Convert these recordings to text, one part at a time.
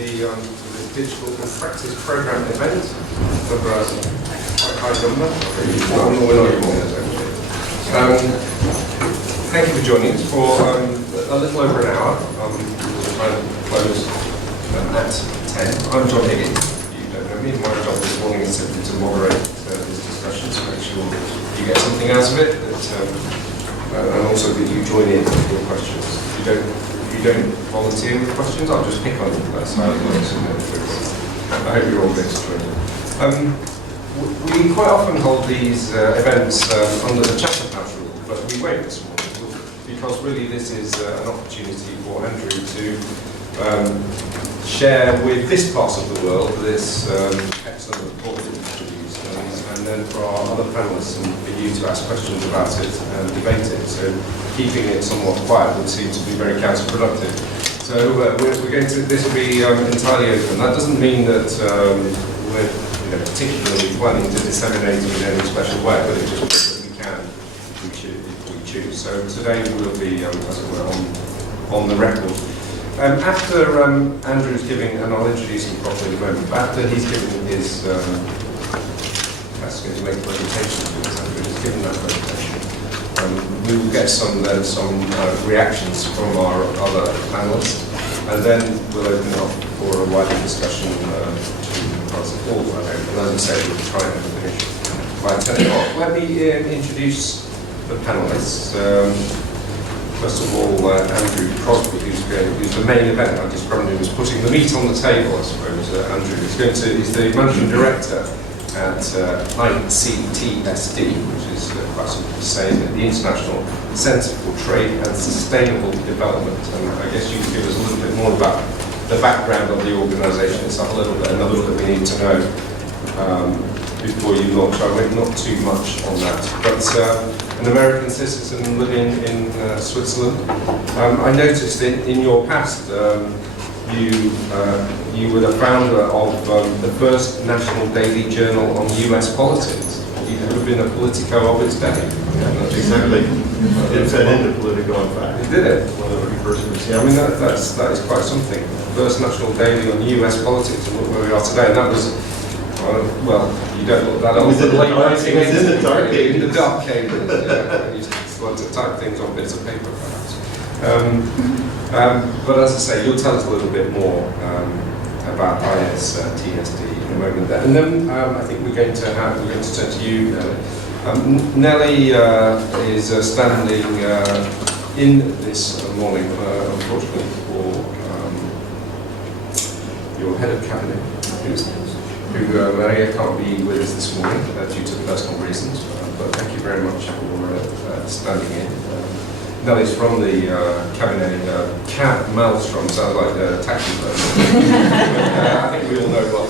the Digital and Practice Programme event. Quite a high number. Thank you for joining us for a little over an hour. We're trying to close at 10. I'm John Higgins. You don't know me. My job this morning is simply to moderate this discussion to make sure you get something out of it, and also that you join in with your questions. If you don't volunteer with questions, I'll just pick on you. That's how it works. I hope you're all going to join in. We quite often hold these events under the Chatham House rule, but we won't this morning because really this is an opportunity for Andrew to share with this part of the world this excellent report that he's produced, and then for our other panelists and for you to ask questions about it and debate it. So keeping it somewhat quiet would seem to be very counterproductive. So we're going to, this will be entirely open. That doesn't mean that we're particularly planning to disseminate it in any special way, but it just means that we can if we choose. So today we'll be, as it were, on the record. After Andrew's giving, and I'll introduce him properly in a moment, but after he's given his, that's going to make a presentation to us, Andrew has given that presentation, we will get some reactions from our other panelists, and then we'll open it up for a wider discussion across the board. And as I say, we'll try and finish by 10 o'clock. Let me introduce the panelists. First of all, Andrew Crosby, who's the main event. I described him as putting the meat on the table, I suppose. Andrew he's the managing director at ICTSD, which is quite simple to say, the International Centre for Trade and Sustainable Development. And I guess you can give us a little bit more about the background of the organisation. It's a little bit that we need to know before you launch. I went not too much on that, but an American citizen living in Switzerland. I noticed in your past you were the founder of the first national daily journal on US politics. You would have been a Politico of its day. Yeah, exactly. It fed into Politico, in fact. It did it? One of the precursors. Yeah, I mean, that is quite something. First national daily on US politics, and look where we are today. And that was, well, you don't look that old. It was in the dark ages. In the dark ages, yeah. You used to type things on bits of paper, perhaps. But as I say, you'll tell us a little bit more about ICTSD in a moment there. And then I think we're going to turn to you, Nellie is standing in this morning, unfortunately, for your head of cabinet, who Maria can't be with us this morning due to personal reasons. But thank you very much for standing in. Nellie's from the cabinet. Cab Maelstrom sounds like a taxi person. I think we all know what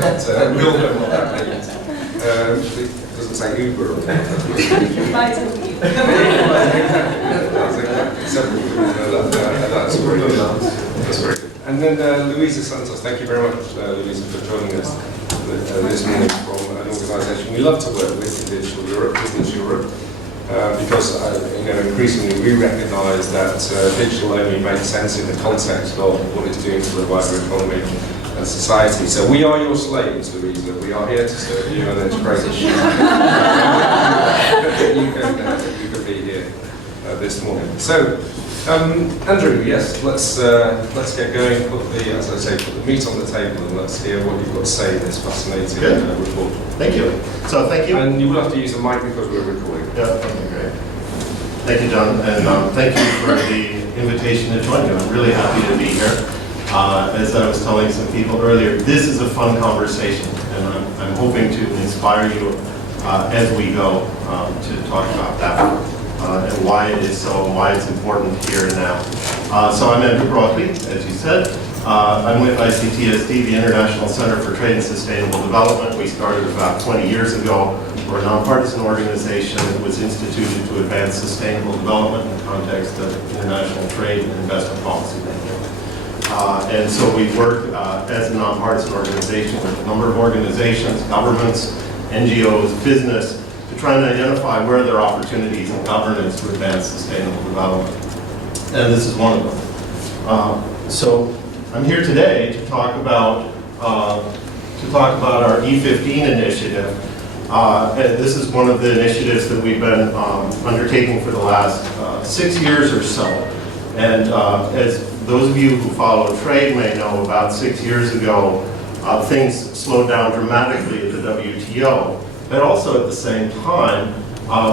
that means. It doesn't say Uber or anything. That's very good. That's very good. And then Louisa Santos, thank you very much, Louisa, for joining us this morning from an organisation we love to work with in Digital Europe, Business Europe. Because increasingly we recognise that digital only makes sense in the context of what it's doing to the wider economy and society. So we are your slaves, Louisa. We are here to serve you, and it's great that you can be here this morning. So, Andrew, yes, let's get going. Put the meat on the table, and let's hear what you've got to say in this fascinating report. Thank you. So thank you. And you will have to use a mic because we're recording. Yeah, okay, great. Thank you, John, and thank you for the invitation to join you. I'm really happy to be here. As I was telling some people earlier, this is a fun conversation, and I'm hoping to inspire you as we go to talk about that and why it is so, and why it's important here and now. So I'm Andrew Crosby, as you said. I'm with ICTSD, the International Center for Trade and Sustainable Development. We started about 20 years ago. We're a nonpartisan organization that was instituted to advance sustainable development in the context of international trade and investment policy making. And so we work as a nonpartisan organization with a number of organizations, governments, NGOs, business, to try and identify where there are opportunities in governance to advance sustainable development. And this is one of them. So I'm here today to talk about our E15 initiative. And this is one of the initiatives that we've been undertaking for the last 6 years or so. And as those of you who follow trade may know, about 6 years ago, things slowed down dramatically at the WTO. But also at the same time,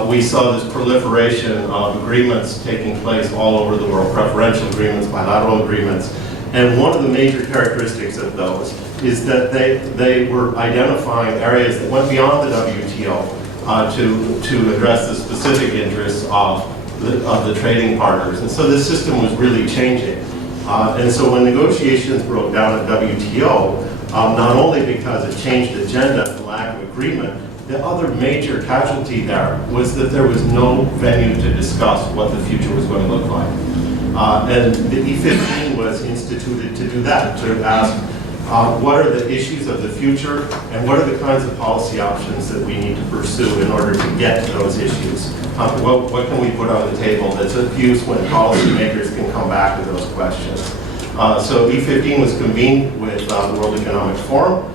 we saw this proliferation of agreements taking place all over the world, preferential agreements, bilateral agreements. And one of the major characteristics of those is that they were identifying areas that went beyond the WTO to address the specific interests of the trading partners. And so the system was really changing. And so when negotiations broke down at WTO, not only because it changed agenda and lack of agreement, the other major casualty there was that there was no venue to discuss what the future was going to look like. And the E15 was instituted to do that, to ask what are the issues of the future and what are the kinds of policy options that we need to pursue in order to get to those issues. What can we put on the table that's of use when policymakers can come back to those questions? So E15 was convened with the World Economic Forum.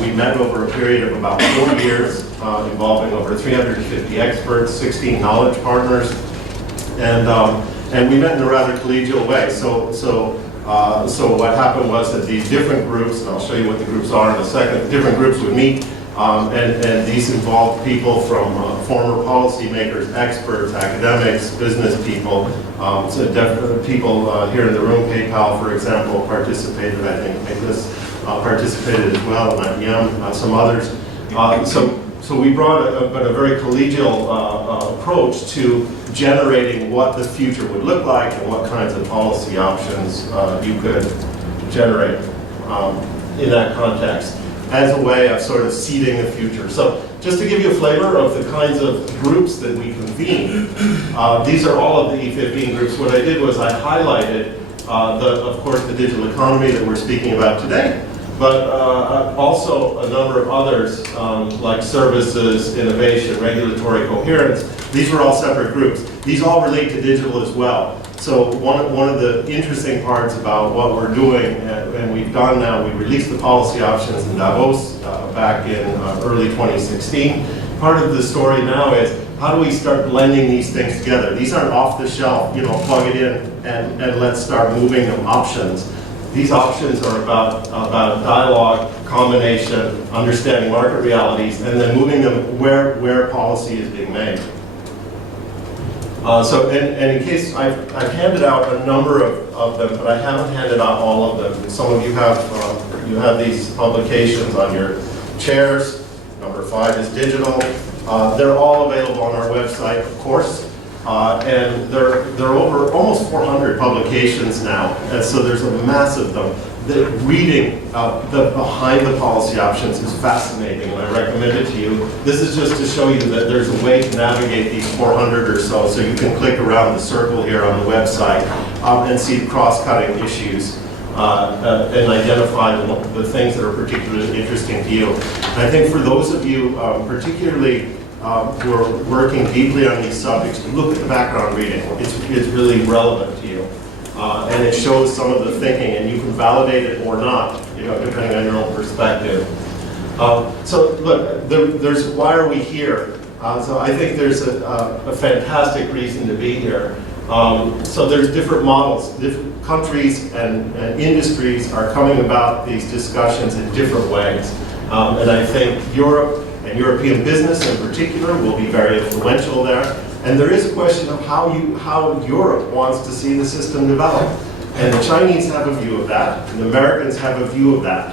We met over a period of about 4 years, involving over 350 experts, 16 knowledge partners, and we met in a rather collegial way. So what happened was that these different groups, and I'll show you what the groups are in a second, different groups would meet, and these involved people from former policymakers, experts, academics, business people, so definitely people here in the room. PayPal, for example, participated, I think Nicholas participated as well, and IBM, some others. So we brought a very collegial approach to generating what the future would look like and what kinds of policy options you could generate in that context as a way of sort of seeding the future. So just to give you a flavor of the kinds of groups that we convened, these are all of the E15 groups. What I did was I highlighted, of course, the digital economy that we're speaking about today, but also a number of others like services, innovation, regulatory coherence. These were all separate groups. These all relate to digital as well. So one of the interesting parts about what we're doing, and we've done now, we released the policy options in Davos back in early 2016. Part of the story now is how do we start blending these things together? These aren't off the shelf, plug it in and let's start moving them options. These options are about dialogue, combination, understanding market realities, and then moving them where policy is being made. So in case, I've handed out a number of them, but I haven't handed out all of them. Some of you have these publications on your chairs. Number 5 is digital. They're all available on our website, of course. And there are over almost 400 publications now, and so there's a mass of them. The reading behind the policy options is fascinating, and I recommend it to you. This is just to show you that there's a way to navigate these 400 or so you can click around the circle here on the website and see cross-cutting issues and identify the things that are particularly interesting to you. And I think for those of you particularly who are working deeply on these subjects, look at the background reading. It's really relevant to you. And it shows some of the thinking, and you can validate it or not, depending on your own perspective. So look, there's why are we here? So I think there's a fantastic reason to be here. So there's different models. Different countries and industries are coming about these discussions in different ways. And I think Europe and European business in particular will be very influential there. And there is a question of how Europe wants to see the system develop. And the Chinese have a view of that, and the Americans have a view of that.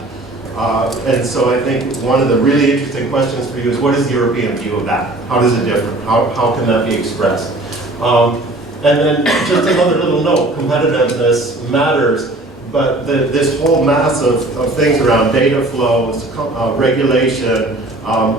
And so I think one of the really interesting questions for you is, what is the European view of that? How does it differ? How can that be expressed? And then just another little note, competitiveness matters, but this whole mass of things around data flows, regulation,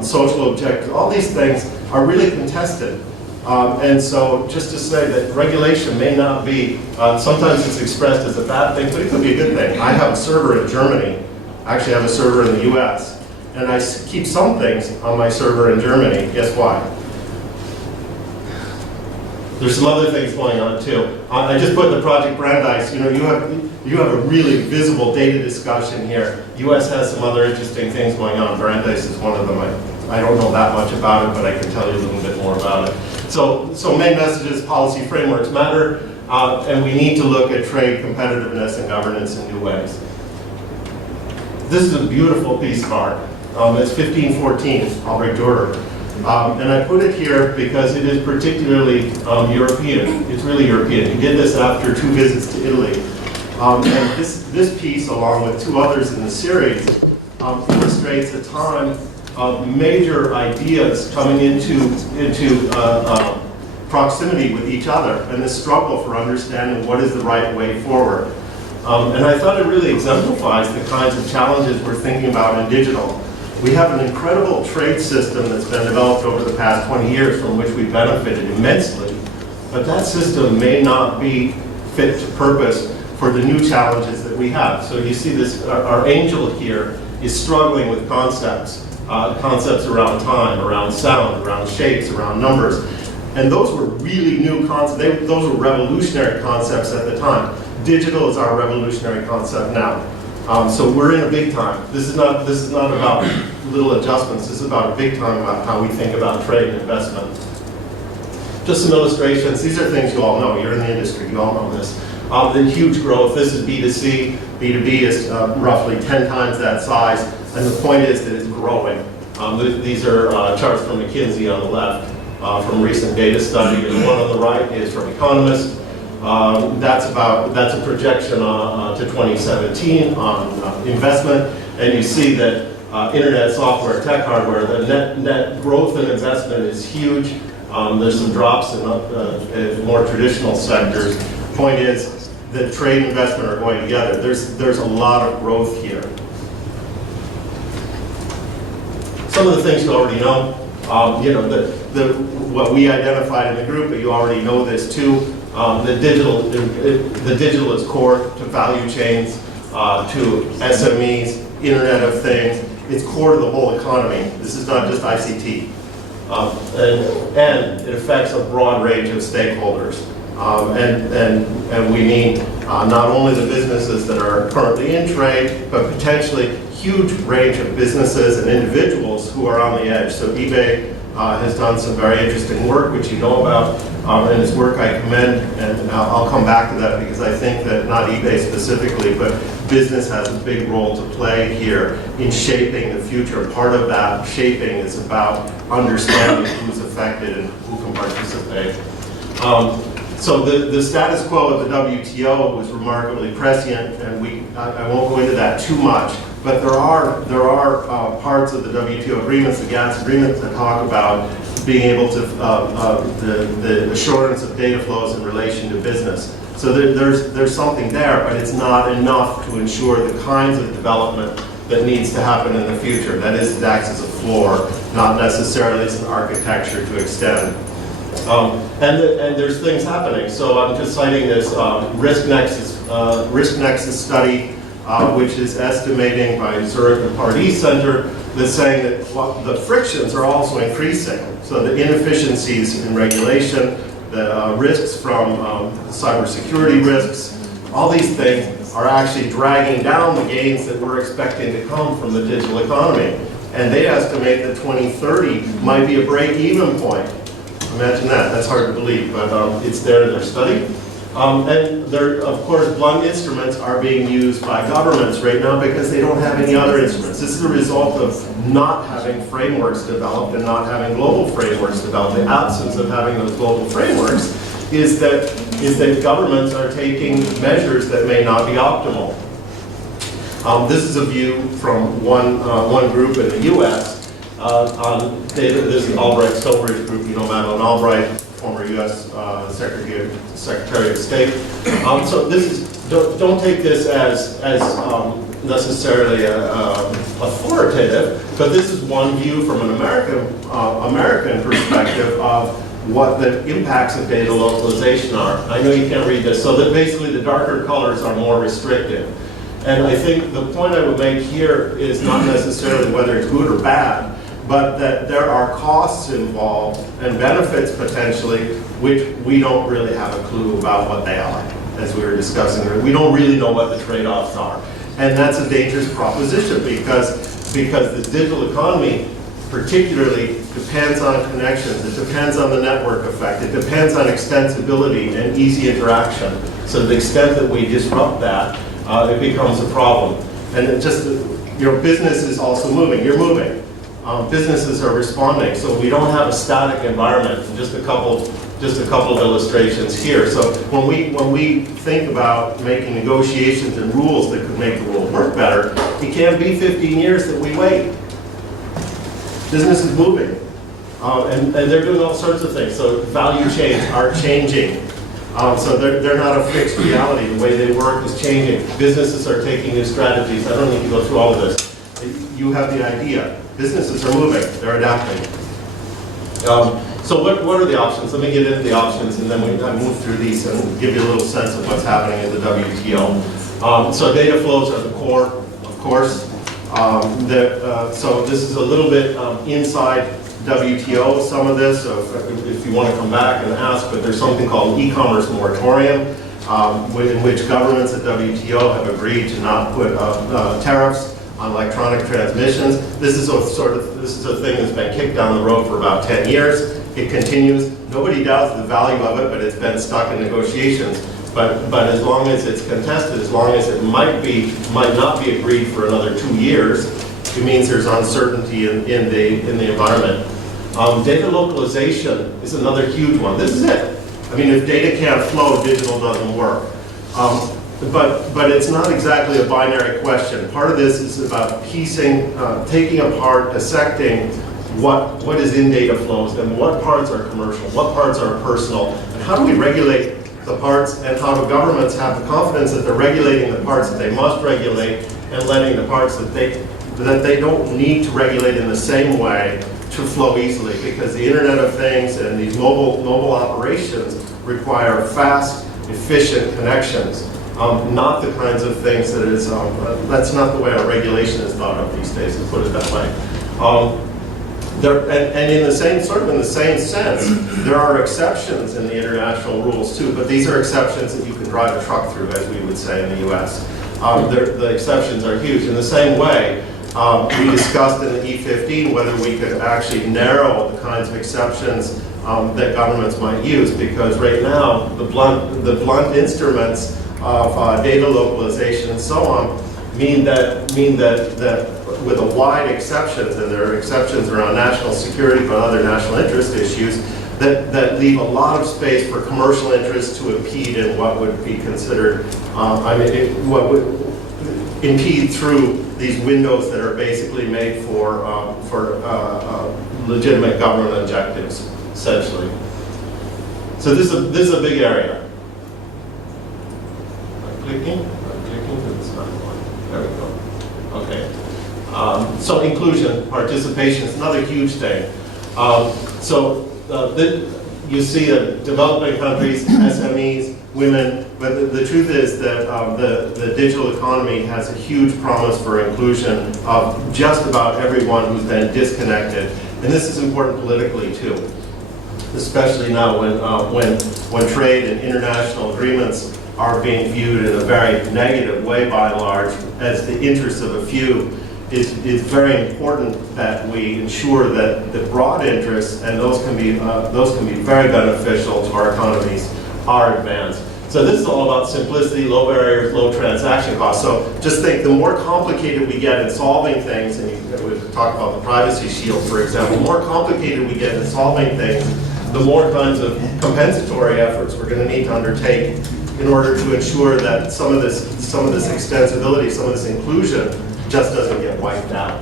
social objectives, all these things are really contested. And so just to say that regulation may not be, sometimes it's expressed as a bad thing, but it could be a good thing. I have a server in Germany, actually I have a server in the US, and I keep some things on my server in Germany. Guess why? There's some other things going on too. I just put the Project Brandeis. You know, you have a really visible data discussion here. US has some other interesting things going on. Brandeis is one of them. I don't know that much about it, but I can tell you a little bit more about it. So main messages: policy frameworks matter, and we need to look at trade competitiveness and governance in new ways. This is a beautiful piece of art. It's 1514, Albrecht Dürer. And I put it here because it is particularly European. It's really European. He did this after 2 visits to Italy. And this piece, along with 2 others in the series, illustrates a time of major ideas coming into proximity with each other, and this struggle for understanding what is the right way forward. And I thought it really exemplifies the kinds of challenges we're thinking about in digital. We have an incredible trade system that's been developed over the past 20 years from which we benefited immensely, but that system may not be fit to purpose for the new challenges that we have. So you see this, our angel here is struggling with concepts around time, around sound, around shapes, around numbers. And those were really new concepts. Those were revolutionary concepts at the time. Digital is our revolutionary concept now. So we're in a big time. This is not about little adjustments. This is about a big time about how we think about trade and investment. Just some illustrations. These are things you all know. You're in the industry. You all know this. The huge growth. This is B2C. B2B is roughly 10 times that size. And the point is that it's growing. These are charts from McKinsey on the left from recent data study. And the one on the right is from Economist. That's a projection to 2017 on investment, and you see that internet, software, tech hardware, the net growth in investment is huge. There's some drops in more traditional sectors. Point is that trade and investment are going together. There's a lot of growth here. Some of the things you already know. You know, what we identified in the group, but you already know this too. The digital is core to value chains, to SMEs, Internet of Things. It's core to the whole economy. This is not just ICT. And it affects a broad range of stakeholders. And we mean not only the businesses that are currently in trade, but potentially huge range of businesses and individuals who are on the edge. So eBay has done some very interesting work, which you know about, and its work I commend, and I'll come back to that because I think that not eBay specifically, but business has a big role to play here in shaping the future. Part of that shaping is about understanding who's affected and who can participate. So the status quo of the WTO was remarkably prescient, and I won't go into that too much. But there are parts of the WTO agreements, the GATS agreements, that talk about being able to the assurance of data flows in relation to business. So there's something there, but it's not enough to ensure the kinds of development that needs to happen in the future. That is, it acts as a floor, not necessarily as an architecture to extend. And there's things happening. So I'm just citing this Risk Nexus study, which is estimating by Zurich and Pardee Center, that's saying that the frictions are also increasing. So the inefficiencies in regulation, the risks from cybersecurity risks, all these things are actually dragging down the gains that we're expecting to come from the digital economy. And they estimate that 2030 might be a break-even point. Imagine that. That's hard to believe, but it's there in their study. And there, of course, blunt instruments are being used by governments right now because they don't have any other instruments. This is a result of not having frameworks developed and not having global frameworks developed. The absence of having those global frameworks is that governments are taking measures that may not be optimal. This is a view from one group in the U.S. On data. This is Albright Stonebridge Group. You know Madeleine Albright, former U.S. Secretary of State. So this is, don't take this as necessarily authoritative, but this is one view from an American perspective of what the impacts of data localization are. I know you can't read this, so that basically the darker colors are more restrictive. And I think the point I would make here is not necessarily whether it's good or bad, but that there are costs involved and benefits potentially which we don't really have a clue about what they are, as we were discussing. We don't really know what the trade-offs are. And that's a dangerous proposition because the digital economy particularly depends on connections, it depends on the network effect, it depends on extensibility and easy interaction. So to the extent that we disrupt that, it becomes a problem. And it just, business is also moving, you're moving. Businesses are responding, so we don't have a static environment. Just a couple of illustrations here. So when we think about making negotiations and rules that could make the world work better, it can't be 15 years that we wait. Business is moving, and they're doing all sorts of things. So value chains are changing. So they're not a fixed reality. The way they work is changing. Businesses are taking new strategies. I don't need to go through all of this. You have the idea. Businesses are moving. They're adapting. So what are the options? Let me get into the options, and then I move through these and give you a little sense of what's happening in the WTO. So data flows are the core, of course. So this is a little bit inside WTO, some of this, so if you want to come back and ask, but there's something called an e-commerce moratorium, in which governments at WTO have agreed to not put tariffs on electronic transmissions. This is a thing that's been kicked down the road for about 10 years. It continues. Nobody doubts the value of it, but it's been stuck in negotiations. But as long as it's contested, as long as it might not be agreed for another 2 years, it means there's uncertainty in the environment. Data localization is another huge one. This is it. I mean, if data can't flow, digital doesn't work. But it's not exactly a binary question. Part of this is about piecing, taking apart, dissecting what is in data flows and what parts are commercial, what parts are personal, and how do we regulate the parts, and how do governments have the confidence that they're regulating the parts that they must regulate and letting the parts that they don't need to regulate in the same way to flow easily, because the Internet of Things and these mobile operations require fast, efficient connections. Not the kinds of things that is, that's not the way our regulation is thought of these days, to put it that way. And in the same sense, there are exceptions in the international rules too, but these are exceptions that you can drive a truck through, as we would say in the US. The exceptions are huge. In the same way, we discussed in the E15 whether we could actually narrow the kinds of exceptions that governments might use, because right now, the blunt instruments of data localization and so on mean that with a wide exceptions, and there are exceptions around national security but other national interest issues, that leave a lot of space for commercial interests to impede in what would be considered, what would impede through these windows that are basically made for legitimate government objectives, essentially. So this is a big area. I'm clicking, it's not going. There we go. Okay. So inclusion, participation is another huge thing. You see developing countries, SMEs, women, but the truth is that the digital economy has a huge promise for inclusion of just about everyone who's been disconnected. And this is important politically too, especially now when trade and international agreements are being viewed in a very negative way by and large as the interests of a few. It's very important that we ensure that the broad interests, and those can be very beneficial to our economies, are advanced. So this is all about simplicity, low barriers, low transaction costs. So just think, the more complicated we get in solving things, and we talk about the privacy shield, for example, the more complicated we get in solving things, the more kinds of compensatory efforts we're going to need to undertake in order to ensure that some of this extensibility, some of this inclusion just doesn't get wiped out.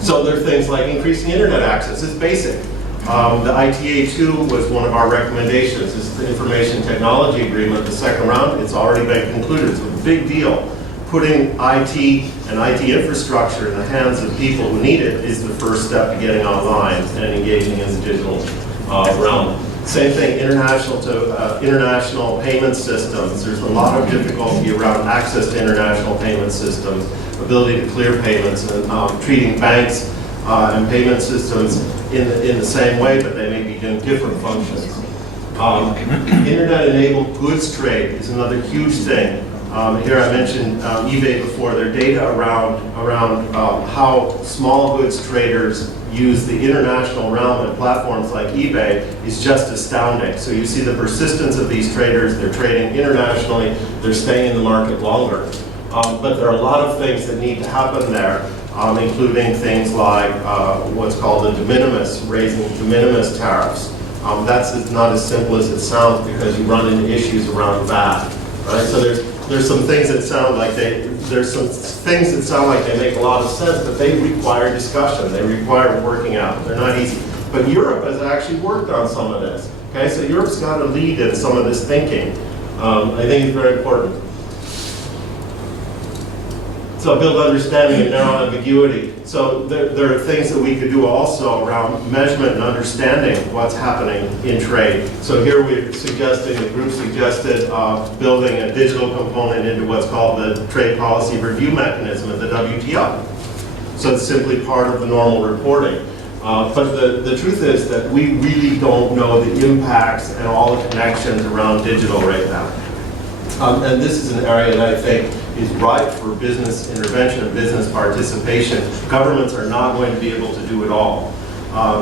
So there are things like increasing internet access. It's basic. The ITA2 was one of our recommendations. It's the Information Technology Agreement, the second round. It's already been concluded. It's a big deal. Putting IT and IT infrastructure in the hands of people who need it is the first step to getting online and engaging in the digital realm. Same thing, international payment systems. There's a lot of difficulty around access to international payment systems, ability to clear payments, and treating banks and payment systems in the same way, but they may be doing different functions. Internet-enabled goods trade is another huge thing. Here I mentioned eBay before. Their data around how small goods traders use the international realm and platforms like eBay is just astounding. So you see the persistence of these traders. They're trading internationally. They're staying in the market longer. But there are a lot of things that need to happen there, including things like what's called the de minimis, raising de minimis tariffs. That's not as simple as it sounds because you run into issues around VAT, right? So there's some things that sound like they make a lot of sense, but they require discussion. They require working out. They're not easy. But Europe has actually worked on some of this. Okay, so Europe's got a lead in some of this thinking. I think it's very important. So build understanding and narrow ambiguity. So there are things that we could do also around measurement and understanding what's happening in trade. So here we're suggesting, the group suggested building a digital component into what's called the Trade Policy Review Mechanism at the WTO. So it's simply part of the normal reporting. But the truth is that we really don't know the impacts and all the connections around digital right now. And this is an area that I think is ripe for business intervention and business participation. Governments are not going to be able to do it all.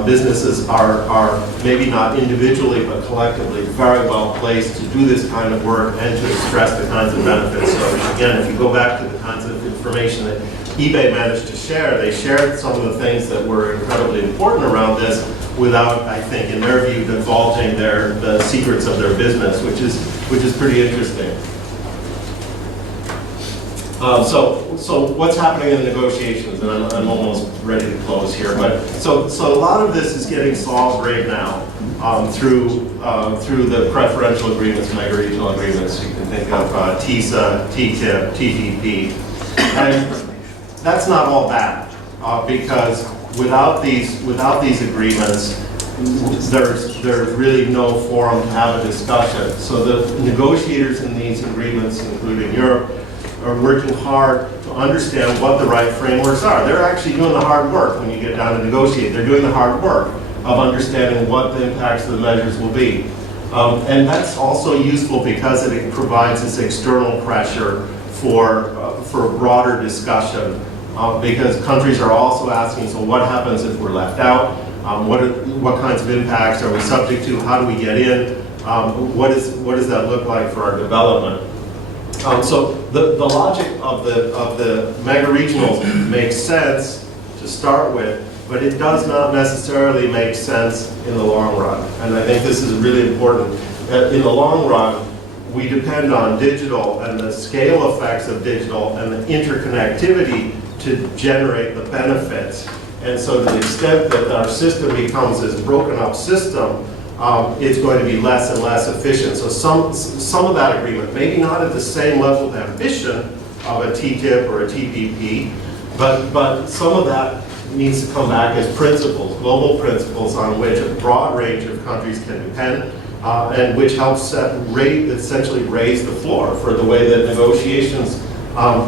Businesses are maybe not individually but collectively very well placed to do this kind of work and to express the kinds of benefits. So again, if you go back to the kinds of information that eBay managed to share, they shared some of the things that were incredibly important around this without, I think, in their view, divulging the secrets of their business, which is pretty interesting. So what's happening in the negotiations, and I'm almost ready to close here, but so a lot of this is getting solved right now through the preferential agreements, mega-regional agreements. You can think of TISA, TTIP, TPP, and that's not all bad because without these agreements, there's really no forum to have a discussion. So the negotiators in these agreements, including Europe, are working hard to understand what the right frameworks are. They're actually doing the hard work when you get down to negotiate. They're doing the hard work of understanding what the impacts of the measures will be. And that's also useful because it provides this external pressure for broader discussion because countries are also asking, so what happens if we're left out? What kinds of impacts are we subject to? How do we get in? What does that look like for our development? So the logic of the mega-regionals makes sense to start with, but it does not necessarily make sense in the long run. And I think this is really important. In the long run, we depend on digital and the scale effects of digital and the interconnectivity to generate the benefits. And so to the extent that our system becomes this broken up system, it's going to be less and less efficient. So some of that agreement, maybe not at the same level of ambition of a TTIP or a TPP, but some of that needs to come back as principles, global principles on which a broad range of countries can depend, and which helps essentially raise the floor for the way that negotiations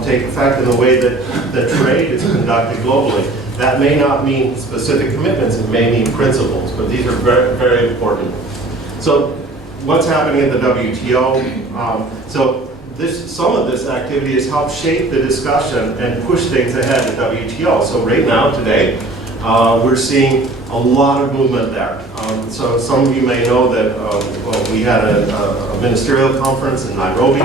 take effect and the way that trade is conducted globally. That may not mean specific commitments, it may mean principles, but these are very, very important. So what's happening at the WTO? Some of this activity has helped shape the discussion and push things ahead at WTO. So right now, today, we're seeing a lot of movement there. So some of you may know that we had a ministerial conference in Nairobi.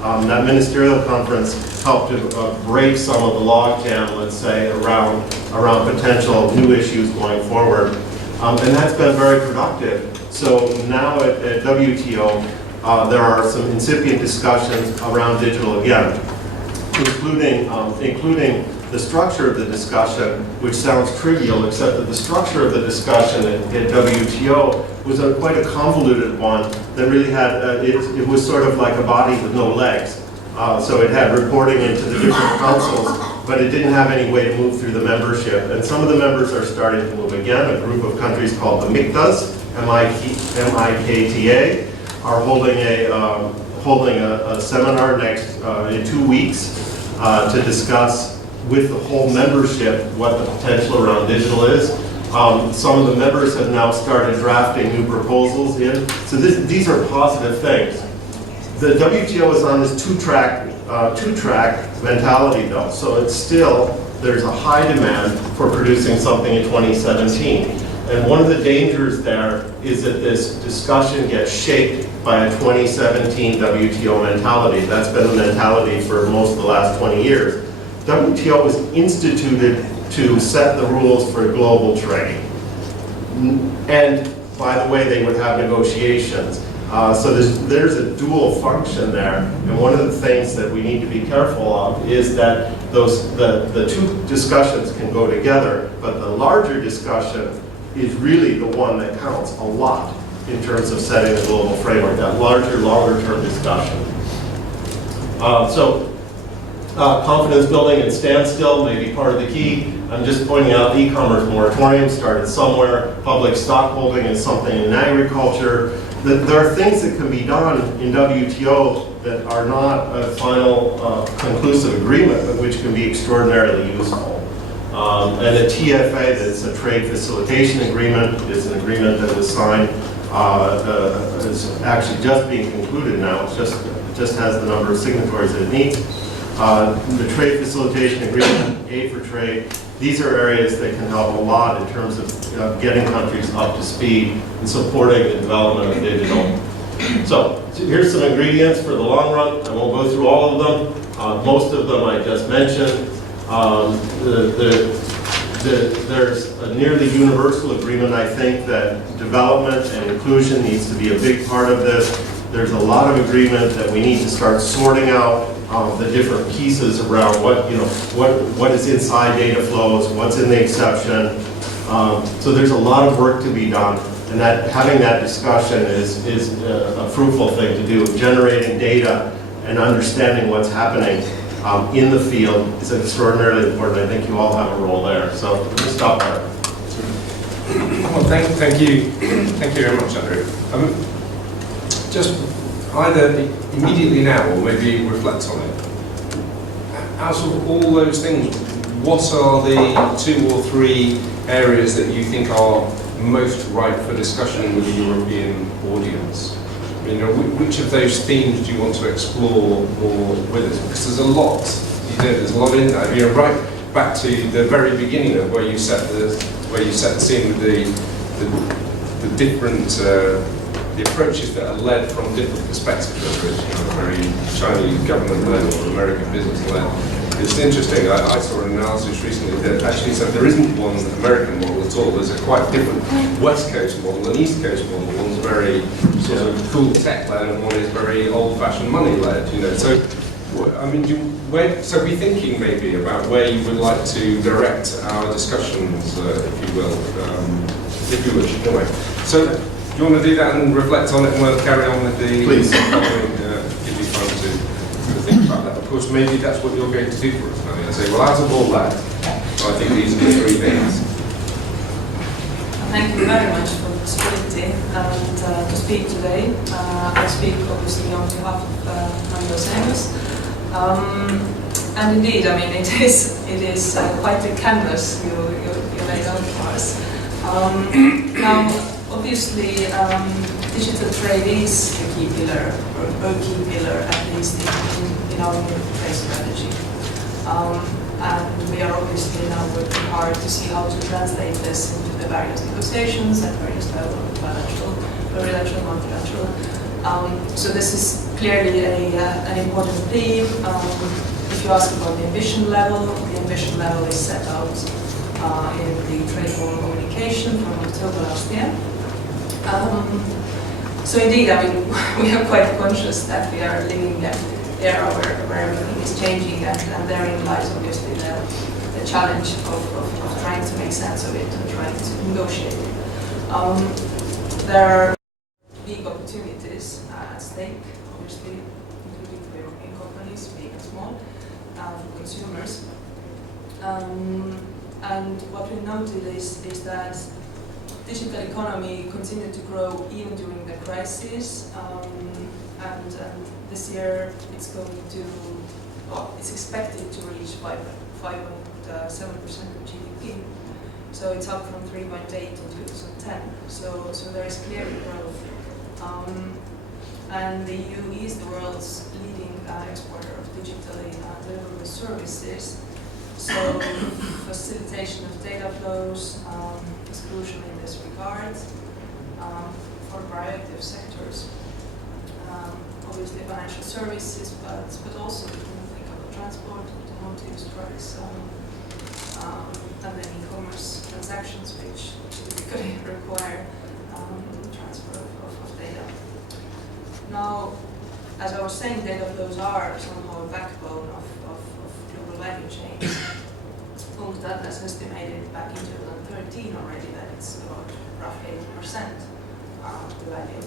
That ministerial conference helped to break some of the logjam, let's say, around potential new issues going forward. And that's been very productive. So now at WTO, there are some incipient discussions around digital again, including the structure of the discussion, which sounds trivial, except that the structure of the discussion at WTO was quite a convoluted one that really had, it was sort of like a body with no legs. So it had reporting into the different councils, but it didn't have any way to move through the membership. And some of the members are starting to move again, a group of countries called the MICTAs, MIKTA, are holding a seminar in 2 weeks to discuss with the whole membership what the potential around digital is. Some of the members have now started drafting new proposals in. So these are positive things. The WTO is on this two-track mentality though. So it's still, there's a high demand for producing something in 2017. And one of the dangers there is that this discussion gets shaped by a 2017 WTO mentality. That's been the mentality for most of the last 20 years. WTO was instituted to set the rules for global trade. And by the way, they would have negotiations. So there's a dual function there. And one of the things that we need to be careful of is that the two discussions can go together, but the larger discussion is really the one that counts a lot in terms of setting the global framework, that larger, longer-term discussion. Confidence building and standstill may be part of the key. I'm just pointing out the e-commerce moratorium started somewhere. Public stockholding is something in agriculture. There are things that can be done in WTO that are not a final conclusive agreement, but which can be extraordinarily useful. And a TFA, that's a trade facilitation agreement, is an agreement that was signed, is actually just being concluded now. It just has the number of signatories that it needs. The trade facilitation agreement, aid for trade, these are areas that can help a lot in terms of getting countries up to speed and supporting the development of digital. So here's some ingredients for the long run. I won't go through all of them. Most of them I just mentioned. There's a nearly universal agreement, I think, that development and inclusion needs to be a big part of this. There's a lot of agreement that we need to start sorting out the different pieces around what is inside data flows, what's in the exception. So there's a lot of work to be done, and that having that discussion is a fruitful thing to do. Generating data and understanding what's happening in the field is extraordinarily important. I think you all have a role there. So let me stop there. Well, thank you very much, Andrew. Just either immediately now or maybe reflect on it. Out of all those things, what are the 2 or 3 areas that you think are most ripe for discussion with the European audience? You know, which of those themes do you want to explore more with us? Because there's a lot, there's a lot in there. You know, right back to the very beginning of where you set the scene with the different the approaches that are led from different perspectives, whether it's very Chinese government-led or American business-led. It's interesting, I saw an analysis recently that actually said there isn't one American model at all. There's a quite different West Coast model and East Coast model. One's very sort of cool tech-led and one is very old-fashioned money-led, you know. So, I mean, so be thinking maybe about where you would like to direct our discussions, if you will, if you wish. Anyway, so do you want to do that and reflect on it, and we'll carry on with the following, give you time to think about that. Of course, maybe that's what you're going to do for us now. You'll say, well, out of all that, I think these are the 3 things. Thank you very much for the possibility and to speak today. I speak obviously on behalf of Mandos Amos. And indeed, I mean, it is quite a canvas you laid out for us. Now, obviously, digital trade is a key pillar, or a key pillar at least in our trade strategy. And we are obviously now working hard to see how to translate this into the various negotiations at various levels, bilateral, multilateral. So this is clearly an important theme. If you ask about the ambition level is set out in the trade war communication from October last year. So indeed, I mean, we are quite conscious that we are living in an era where everything is changing, and therein lies obviously the challenge of trying to make sense of it and trying to negotiate it. There are big opportunities at stake, obviously, including for European companies, big and small, for consumers. And what we noted is that digital economy continued to grow even during the crisis, and this year it's going to, well, it's expected to reach 5.7% of GDP. So it's up from 3.8 in 2010. So there is clear growth. And the EU is the world's leading exporter of digitally deliverable services. So facilitation of data flows is crucial in this regard for a variety of sectors. Obviously financial services, but also we can think about transport, automotive, trucks, and then e-commerce transactions, which typically require transfer of data. Now, as I was saying, data flows are somehow a backbone of global value chains. UNCTAD has estimated back in 2013 already that it's about roughly 80% of the value.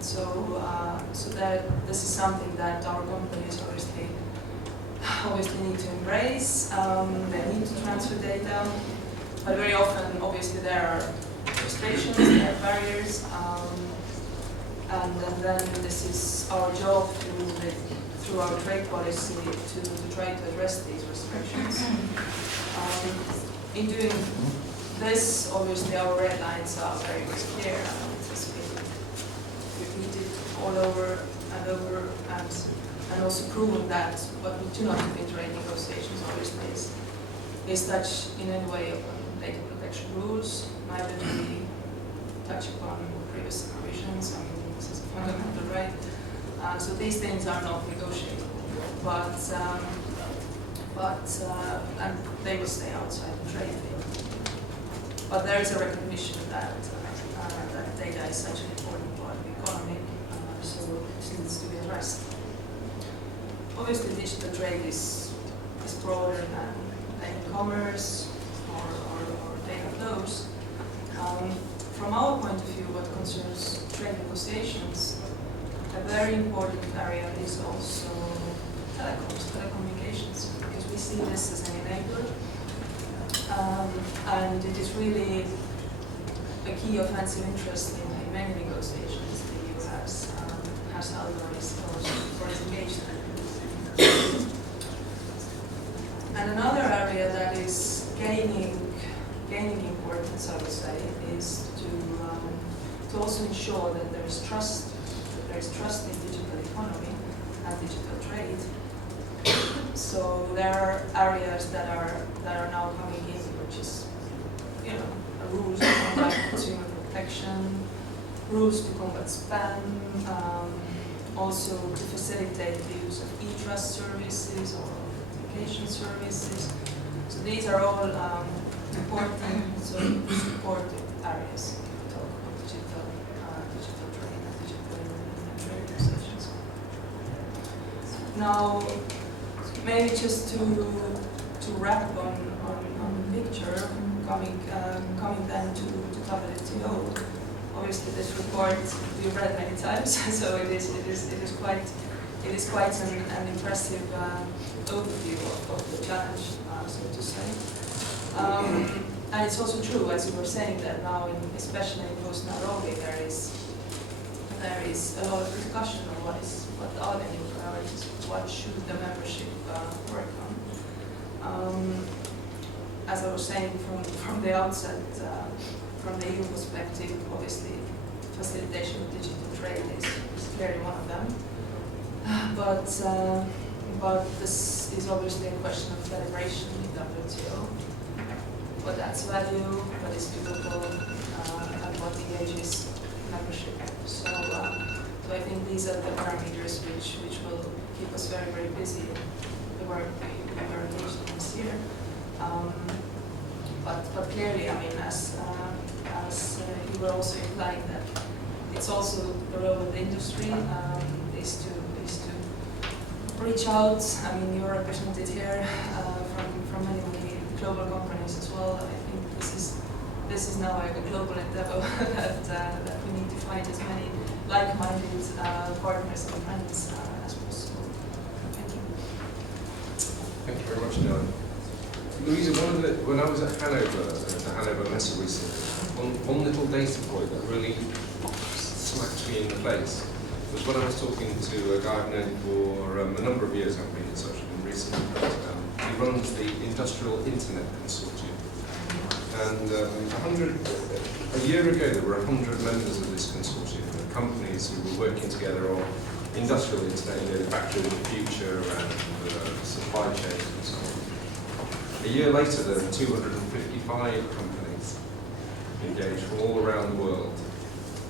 So that this is something that our companies obviously need to embrace. They need to transfer data, but very often, obviously, there are restrictions, there are barriers, and then this is our job through our trade policy to try to address these restrictions. In doing this, obviously, our red lines are very clear. It has been repeated all over, and also proven that what we do not do in trade negotiations, obviously, is touch in any way upon data protection rules, neither do we touch upon privacy provisions. I mean, this is a fundamental right. So these things are not negotiable, and they will stay outside the trade field. But there is a recognition that data is such an important part of the economy, so this needs to be addressed. Obviously, digital trade is broader than e-commerce or data flows. From our point of view, what concerns trade negotiations, a very important area is also telecommunications, because we see this as an enabler, and it is really a key offensive interest in many negotiations the EU has held or is engaged in. And another area that is gaining importance, I would say, is to also ensure that there is trust in digital economy and digital trade. So there are areas that are now coming in, which is, rules to combat consumer protection, rules to combat spam, also to facilitate the use of e-trust services or application services. So these are all important supportive areas if we talk about digital trade and digital trade negotiations. Now, maybe just to wrap on the picture, coming then to WTO. Obviously, this report we've read many times, so it is quite an impressive overview of the challenge, so to say. And it's also true, as you were saying, that now, especially in post-Nairobi, there is a lot of discussion on what are the new priorities, what should the membership work on. As I was saying from the outset, from the EU perspective, obviously facilitation of digital trade is clearly one of them. But this is obviously a question of deliberation in WTO. What adds value, what is doable, and what engages membership. So I think these are the parameters which will keep us very, very busy in the work we were engaged in this year. But clearly, I mean, as you were also implying, that it's also the role of the industry is to reach out. I mean, you're represented here from many global companies as well. I think this is now a global endeavor that we need to find as many like-minded partners and friends as possible. Thank you. Thank you very much, Dylan. Louisa, when I was at the Hanover Messe recently, one little data point that really smacked me in the face was when I was talking to a guy I've known for a number of years. I've been in touch with him recently. He runs the Industrial Internet Consortium. And a year ago, there were 100 members of this consortium, companies who were working together on industrial internet, the factory of the future and supply chains and so on. A year later, there were 255 companies engaged from all around the world.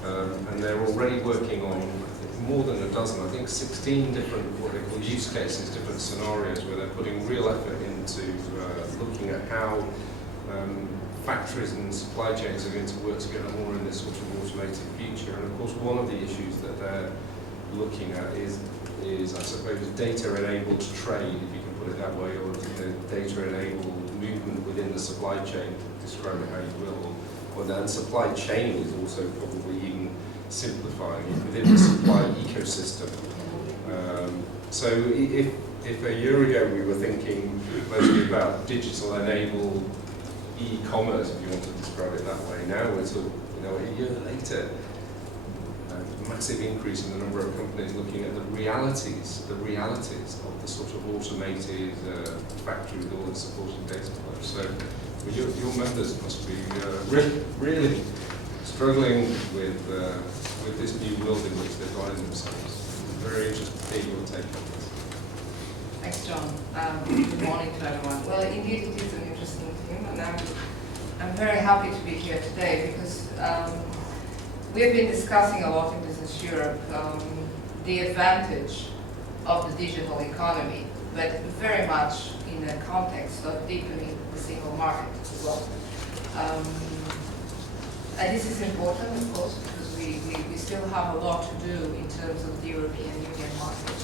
And they're already working on more than a dozen, I think 16 different what they call use cases, different scenarios where they're putting real effort into looking at how factories and supply chains are going to work together more in this sort of automated future. And of course, one of the issues that they're looking at is I suppose, data-enabled trade, if you can put it that way, or data-enabled movement within the supply chain, describe it how you will. Or then supply chain is also probably even simplifying it within the supply ecosystem. So if a year ago we were thinking mostly about digital-enabled e-commerce, if you want to describe it that way, now we're sort of, a year later, a massive increase in the number of companies looking at the realities of the sort of automated factory with all the supporting data flows. So your members must be really struggling with this new world in which they find themselves. Very interested to hear your take on this. Thanks, John. Good morning to everyone. Well, indeed, it is an interesting theme, and I'm very happy to be here today because we have been discussing a lot in Business Europe the advantage of the digital economy, but very much in the context of deepening the single market as well. And this is important, of course, because we still have a lot to do in terms of the European Union market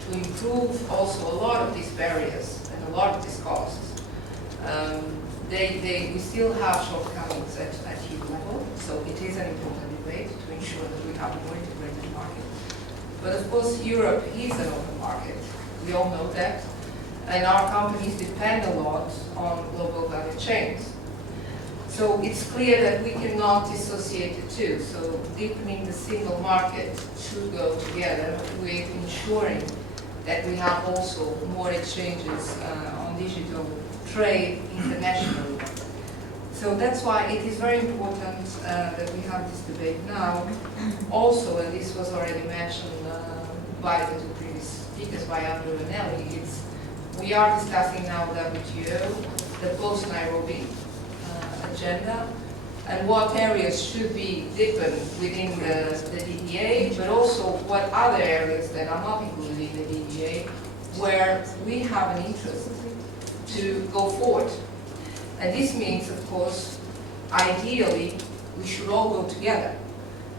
to improve also a lot of these barriers and a lot of these costs. We still have shortcomings at EU level, so it is an important debate to ensure that we have a more integrated market. But of course, Europe is an open market. We all know that. And our companies depend a lot on global value chains. So it's clear that we cannot dissociate the two. So deepening the single market should go together with ensuring that we have also more exchanges on digital trade internationally. So that's why it is very important that we have this debate now. Also, and this was already mentioned by the two previous speakers, by Andrew and Ellie, we are discussing now WTO, the post-Nairobi agenda, and what areas should be deepened within the DDA, but also what other areas that are not included in the DDA, where we have an interest to go forward. And this means, of course, ideally, we should all go together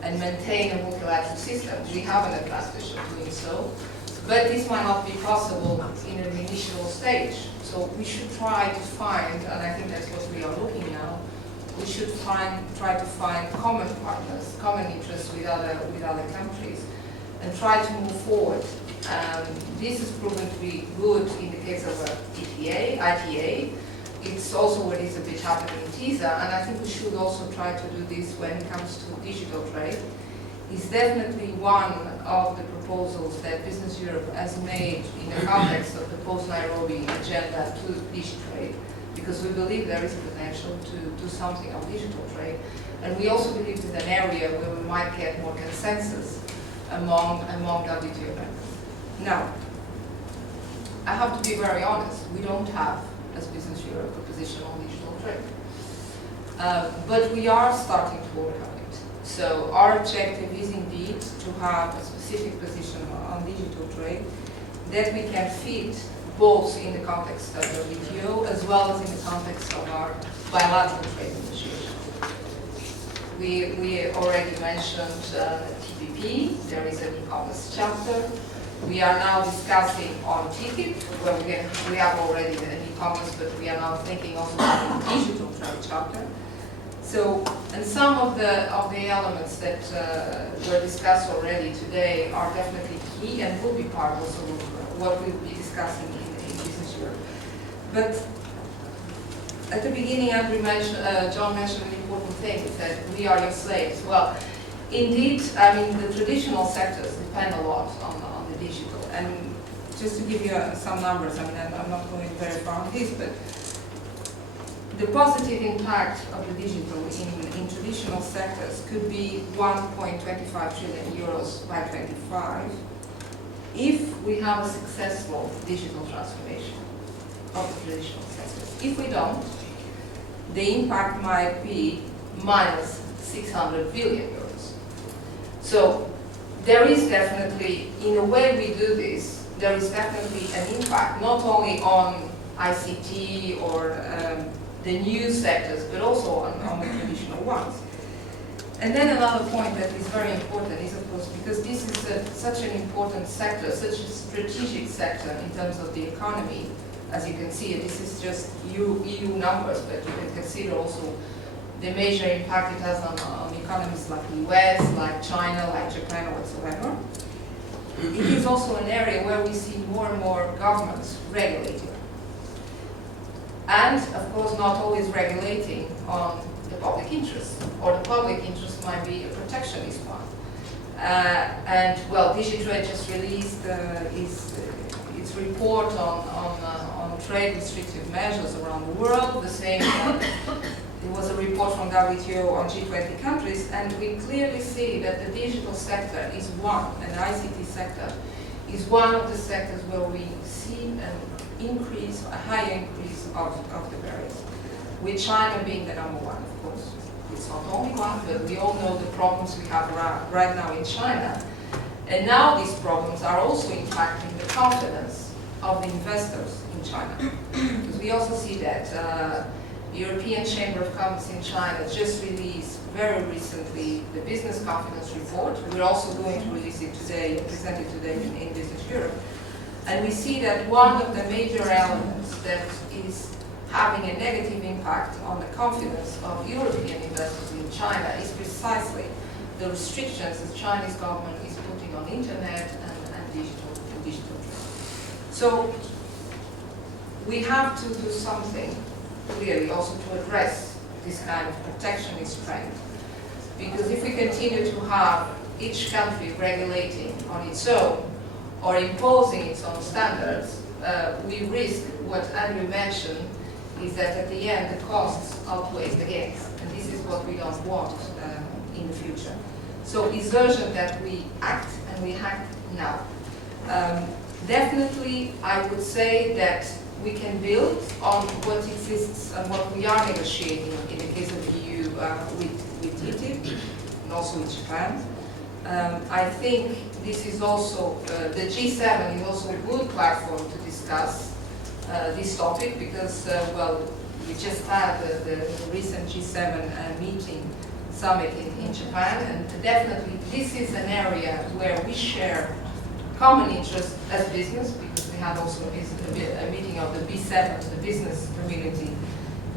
and maintain a multilateral system. We have an advantage of doing so, but this might not be possible in an initial stage. So we should try to find, and I think that's what we are looking now, we should try to find common partners, common interests with other countries, and try to move forward. This has proven to be good in the case of ITA. It's also what is a bit happening in TISA, and I think we should also try to do this when it comes to digital trade. It's definitely one of the proposals that Business Europe has made in the context of the post-Nairobi agenda to digitrade, because we believe there is potential to do something on digital trade. And we also believe it's an area where we might get more consensus among WTO members. Now, I have to be very honest, we don't have, as Business Europe, a position on digital trade. But we are starting to work on it. So our objective is indeed to have a specific position on digital trade that we can fit both in the context of the WTO as well as in the context of our bilateral trade negotiations. We already mentioned TPP. There is an e-commerce chapter. We are now discussing on TTIP, where we have already an e-commerce, but we are now thinking also about the digital trade chapter. So, and some of the elements that were discussed already today are definitely key and will be part also of what we'll be discussing in Business Europe. But At the beginning, John mentioned an important thing. He said, we are your slaves. Well, indeed, I mean, the traditional sectors depend a lot on the digital. And just to give you some numbers, I mean, I'm not going very far on this, but the positive impact of the digital in traditional sectors could be 1.25 trillion euros by 2025 if we have a successful digital transformation of the traditional sectors. If we don't, the impact might be minus 600 billion euros. So there is definitely, in the way we do this, there is definitely an impact, not only on ICT or the new sectors, but also on the traditional ones. And then another point that is very important is, of course, because this is such an important sector, such a strategic sector in terms of the economy. As you can see, this is just EU numbers, but you can consider also the major impact it has on economies like the US, like China, like Japan, or whatsoever. It is also an area where we see more and more governments regulating. And, of course, not always regulating on the public interest, or the public interest might be a protectionist one. And, well, Digitrade just released its report on trade restrictive measures around the world. The same, there was a report from WTO on G20 countries, and we clearly see that the digital sector is one, and the ICT sector is one of the sectors where we see a higher increase of the barriers, with China being the number one, of course. It's not only one, but we all know the problems we have right now in China. And now these problems are also impacting the confidence of the investors in China. Because we also see that the European Chamber of Commerce in China just released very recently the business confidence report. We're also going to release it today, present it today in Business Europe. And we see that one of the major elements that is having a negative impact on the confidence of European investors in China is precisely the restrictions the Chinese government is putting on internet and digital trade. So we have to do something clearly also to address this kind of protectionist trend. Because if we continue to have each country regulating on its own or imposing its own standards, we risk what Andrew mentioned, is that at the end the costs outweigh the gains. And this is what we don't want in the future. So it's urgent that we act, and we act now. Definitely, I would say that we can build on what exists and what we are negotiating in the case of the EU with TTIP and also with Japan. I think this is also, the G7 is also a good platform to discuss this topic because, well, we just had the recent G7 meeting summit in Japan, and definitely this is an area where we share common interests as business, because we had also a meeting of the B7, the business community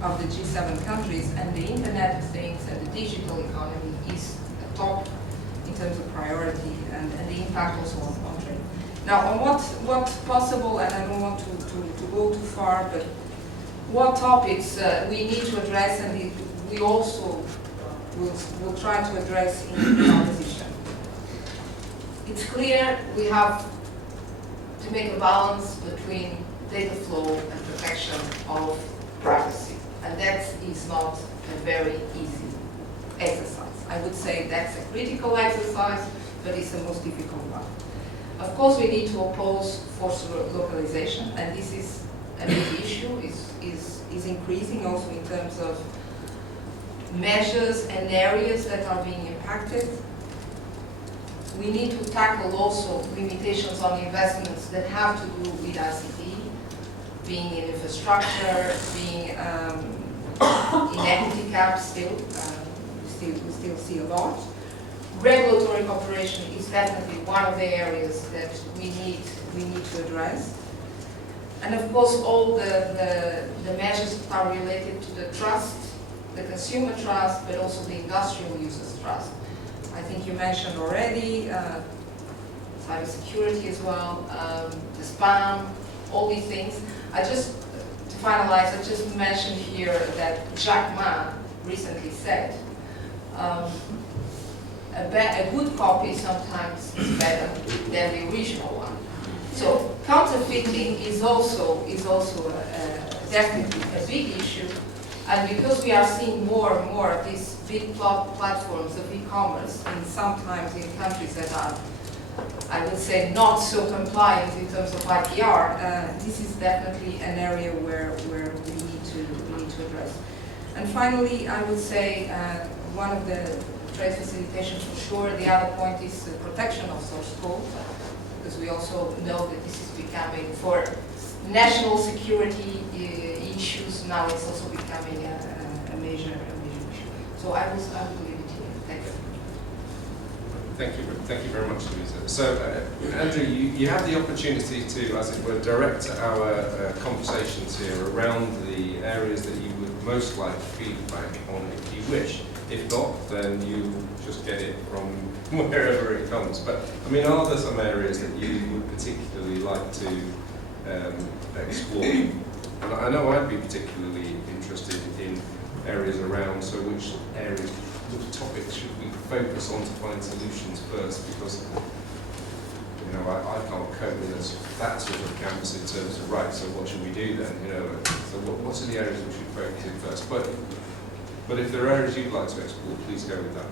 of the G7 countries, and the Internet of Things and the digital economy is a top in terms of priority and the impact also on trade. Now, on what's possible, and I don't want to go too far, but what topics we need to address, and we also will try to address in our position. It's clear we have to make a balance between data flow and protection of privacy, and that is not a very easy exercise. I would say that's a critical exercise, but it's the most difficult one. Of course, we need to oppose forced localization, and this is a big issue, is increasing also in terms of measures and areas that are being impacted. We need to tackle also limitations on investments that have to do with ICT, being in infrastructure, being in equity caps still. We still see a lot. Regulatory cooperation is definitely one of the areas that we need to address. And of course, all the measures that are related to the trust, the consumer trust, but also the industrial users trust. I think you mentioned already cybersecurity as well, the spam, all these things. To finalize, I just mentioned here that Jack Ma recently said, a good copy sometimes is better than the original one. So counterfeiting is also definitely a big issue, and because we are seeing more and more of these big platforms of e-commerce, and sometimes in countries that are, I would say, not so compliant in terms of IPR, this is definitely an area where we need to address. And finally, I would say one of the trade facilitation for sure. The other point is the protection of source code, because we also know that this is becoming, for national security issues, now it's also becoming a major issue. So I will leave it here. Thank you. Thank you very much, Louisa. So, Andrew, you have the opportunity to, as it were, direct our conversations here around the areas that you would most like feedback on if you wish. If not, then you just get it from wherever it comes. But, I mean, are there some areas that you would particularly like to explore? And I know I'd be particularly interested in areas around, so which topics should we focus on to find solutions first? Because, you know, I can't cope with that sort of canvas in terms of, right, so what should we do then? You know, so what are the areas we should focus in first? But if there are areas you'd like to explore, please go with that.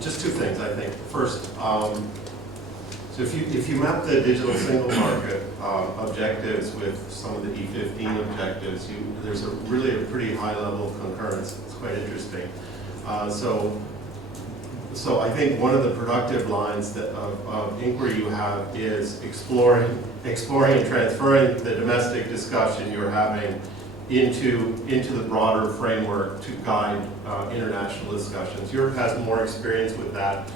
Just two things, I think. First, so if you map the digital single market objectives with some of the E15 objectives, there's really a pretty high level of concurrence. It's quite interesting. So I think one of the productive lines of inquiry you have is exploring and transferring the domestic discussion you're having into the broader framework to guide international discussions. Europe has more experience with that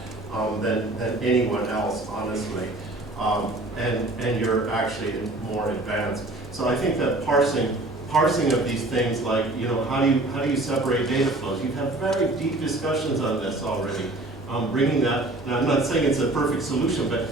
than anyone else, honestly, and you're actually more advanced. So I think that parsing of these things, like, you know, how do you separate data flows? You've had very deep discussions on this already. Bringing that, now I'm not saying it's a perfect solution, but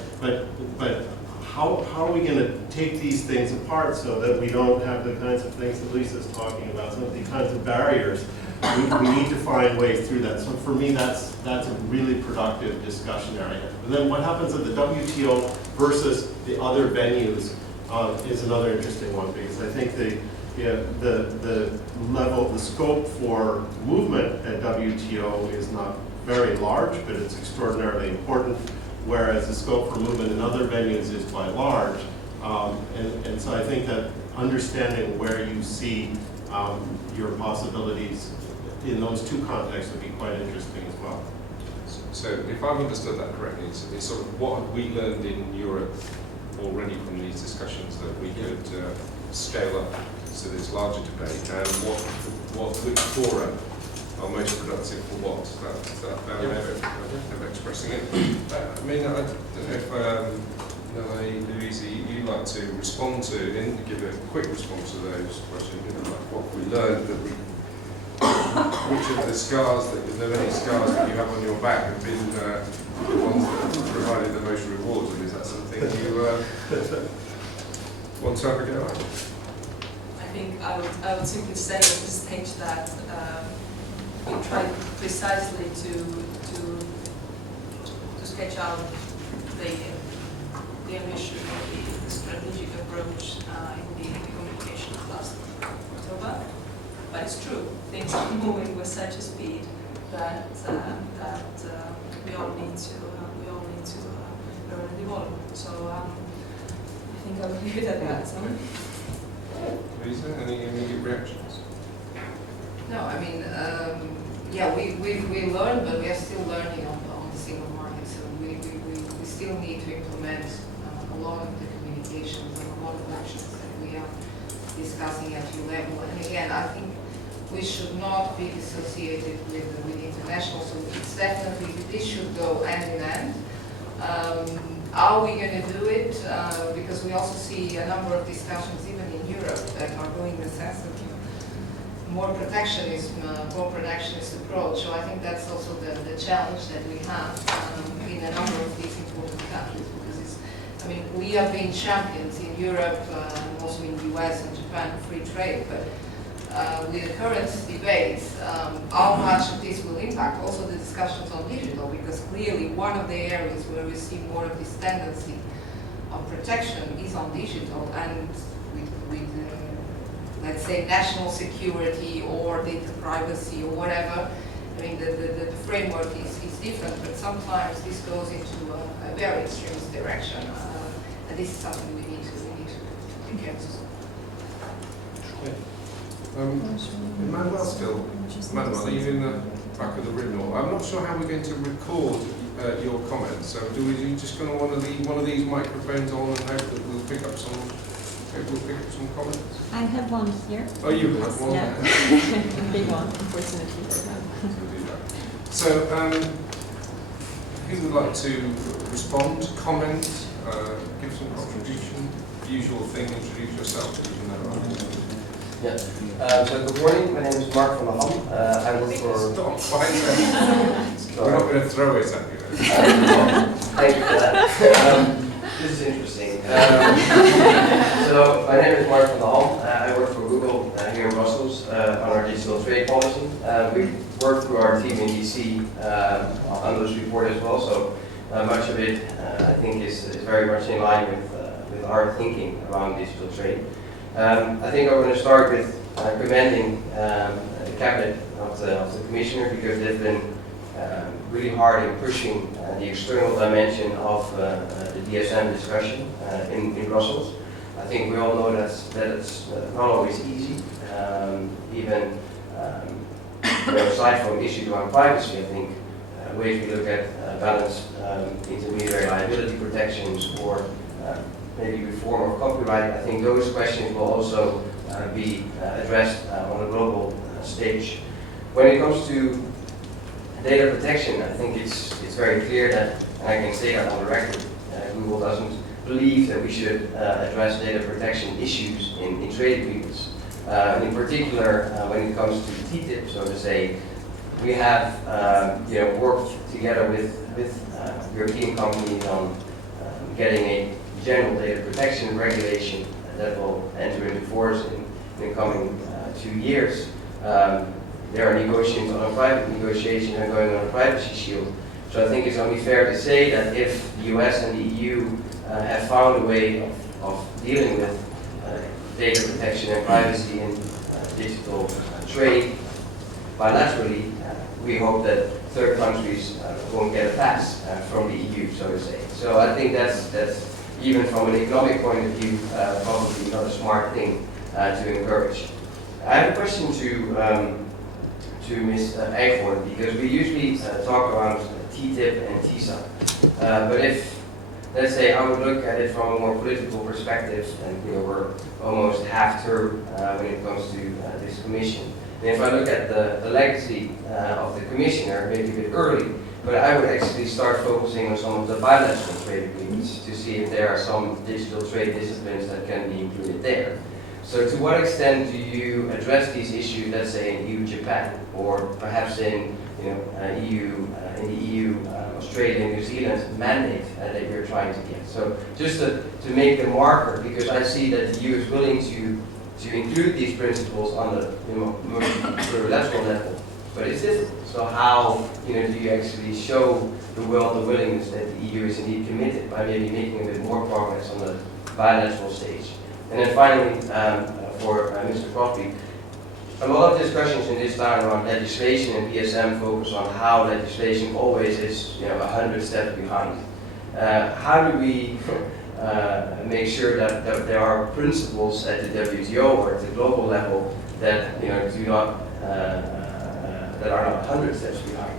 how are we going to take these things apart so that we don't have the kinds of things that Lisa's talking about, some of the kinds of barriers? We need to find ways through that. So for me, that's a really productive discussion area. And then what happens at the WTO versus the other venues is another interesting one, because I think the level, the scope for movement at WTO is not very large, but it's extraordinarily important, whereas the scope for movement in other venues is quite large. And so I think that understanding where you see your possibilities in those two contexts would be quite interesting as well. So if I've understood that correctly, it's sort of what have we learned in Europe already from these discussions that we could scale up to this larger debate, and which fora are most productive for what? Is that a fair way of expressing it? I mean, I don't know if Louisa, you'd like to respond to, and give a quick response to those questions, you know, like what we learned, that we, which of the scars, if there are any scars that you have on your back have been the ones that have provided the most rewards, and is that something you want to have a go at? I think I would simply say at this stage that we tried precisely to sketch out the ambition of the strategic approach in the communication last October. But it's true, things are moving with such a speed that we all need to learn and evolve. So I think I will leave it at that. Lisa, any immediate reactions? No, I mean, yeah, we learn, but we are still learning on the single market. So we still need to implement a lot of the communications and a lot of actions that we are discussing at EU level. And again, I think we should not be dissociated with international. So it's definitely, this should go hand in hand. Are we going to do it? Because we also see a number of discussions, even in Europe, that are going in the sense of more protectionism, more protectionist approach. So I think that's also the challenge that we have in a number of these important countries, because I mean, we have been champions in Europe and also in the US and Japan of free trade, but with the current debates, how much of this will impact also the discussions on digital, because clearly one of the areas where we see more of this tendency of protection is on digital, and with let's say national security or data privacy or whatever. I mean, the framework is different, but sometimes this goes into a very extremist direction, and this is something we need to take care of. Manuel still. Manuel, are you in the back of the room? Or I'm not sure how we're going to record your comments. So are you just going to want to leave one of these microphones on and hope that we'll pick up some comments? I have one here. Oh, you have one? Yeah. A big one, unfortunately. So, who would like to respond, comment, give some contribution? Usual thing, introduce yourself, as you know. Yeah. So good morning. My name is Mark van der Ham. I work for. Stop, fine. We're not going to throw it at you. Thank you for that. This is interesting. So my name is Mark van der Ham. I work for Google here in Brussels on our digital trade policy. We work through our team in DC on this report as well. So much of it, I think, is very much in line with our thinking around digital trade. I think I'm going to start with commending the cabinet of the commissioner, because they've been really hard in pushing the external dimension of the DSM discussion in Brussels. I think we all know that it's not always easy, even aside from issues around privacy. I think ways we look at balanced intermediary liability protections or maybe reform of copyright, I think those questions will also be addressed on a global stage. When it comes to data protection, I think it's very clear that, and I can say that on the record, Google doesn't believe that we should address data protection issues in trade agreements. In particular, when it comes to TTIP, so to say, we have worked together with European companies on getting a general data protection regulation that will enter into force in the coming 2 years. There are negotiations on going on a privacy shield. So I think it's only fair to say that if the US and the EU have found a way of dealing with data protection and privacy in digital trade bilaterally, we hope that third countries won't get a pass from the EU, so to say. So I think that's even from an economic point of view, probably not a smart thing to encourage. I have a question to Ms. Eichhorn, because we usually talk around TTIP and TISA. But if, let's say, I would look at it from a more political perspective, and we're almost half-term when it comes to this commission. And if I look at the legacy of the commissioner, maybe a bit early, but I would actually start focusing on some of the bilateral trade agreements to see if there are some digital trade disciplines that can be included there. So to what extent do you address these issues, let's say in EU-Japan, or perhaps in the EU, Australia, New Zealand mandate that you're trying to get? So just to make a marker, because I see that the EU is willing to include these principles on the multilateral level, but it's difficult. So how do you actually show the world the willingness that the EU is indeed committed by maybe making a bit more progress on the bilateral stage? And then finally, for Mr. Crosby, a lot of discussions in this time around legislation and DSM focus on how legislation always is 100 steps behind. How do we make sure that there are principles at the WTO or at the global level that that are not 100 steps behind?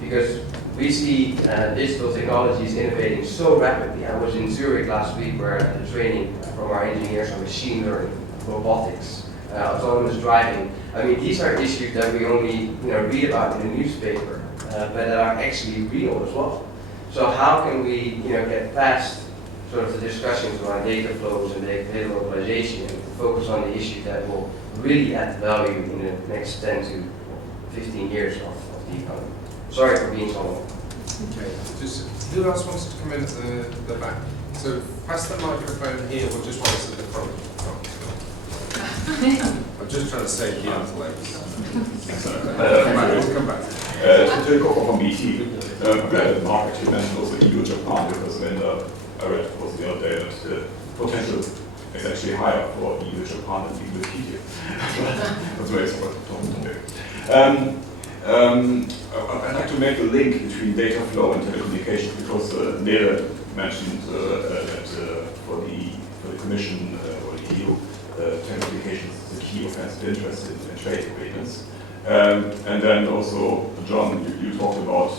Because we see digital technologies innovating so rapidly. I was in Zurich last week where the training from our engineers on machine learning, robotics, autonomous driving. I mean, these are issues that we only read about in the newspaper, but that are actually real as well. So how can we get past sort of the discussions around data flows and data localization and focus on the issues that will really add value in the next 10 to 15 years of the economy? Sorry for being so long. Okay. Just, who else wants to come in at the back? So pass the microphone here, or just one at the front. I'm just trying to save you out legs. Come back. To go from BT, Mark actually mentioned also EU Japan, because when I read was the other day that the potential is actually higher for EU Japan than EU TTIP. That's very important topic. I'd like to make a link between data flow and telecommunications, because Nele mentioned that for the Commission or the EU, telecommunications is a key offensive interest in trade agreements. And then also, John, you talked about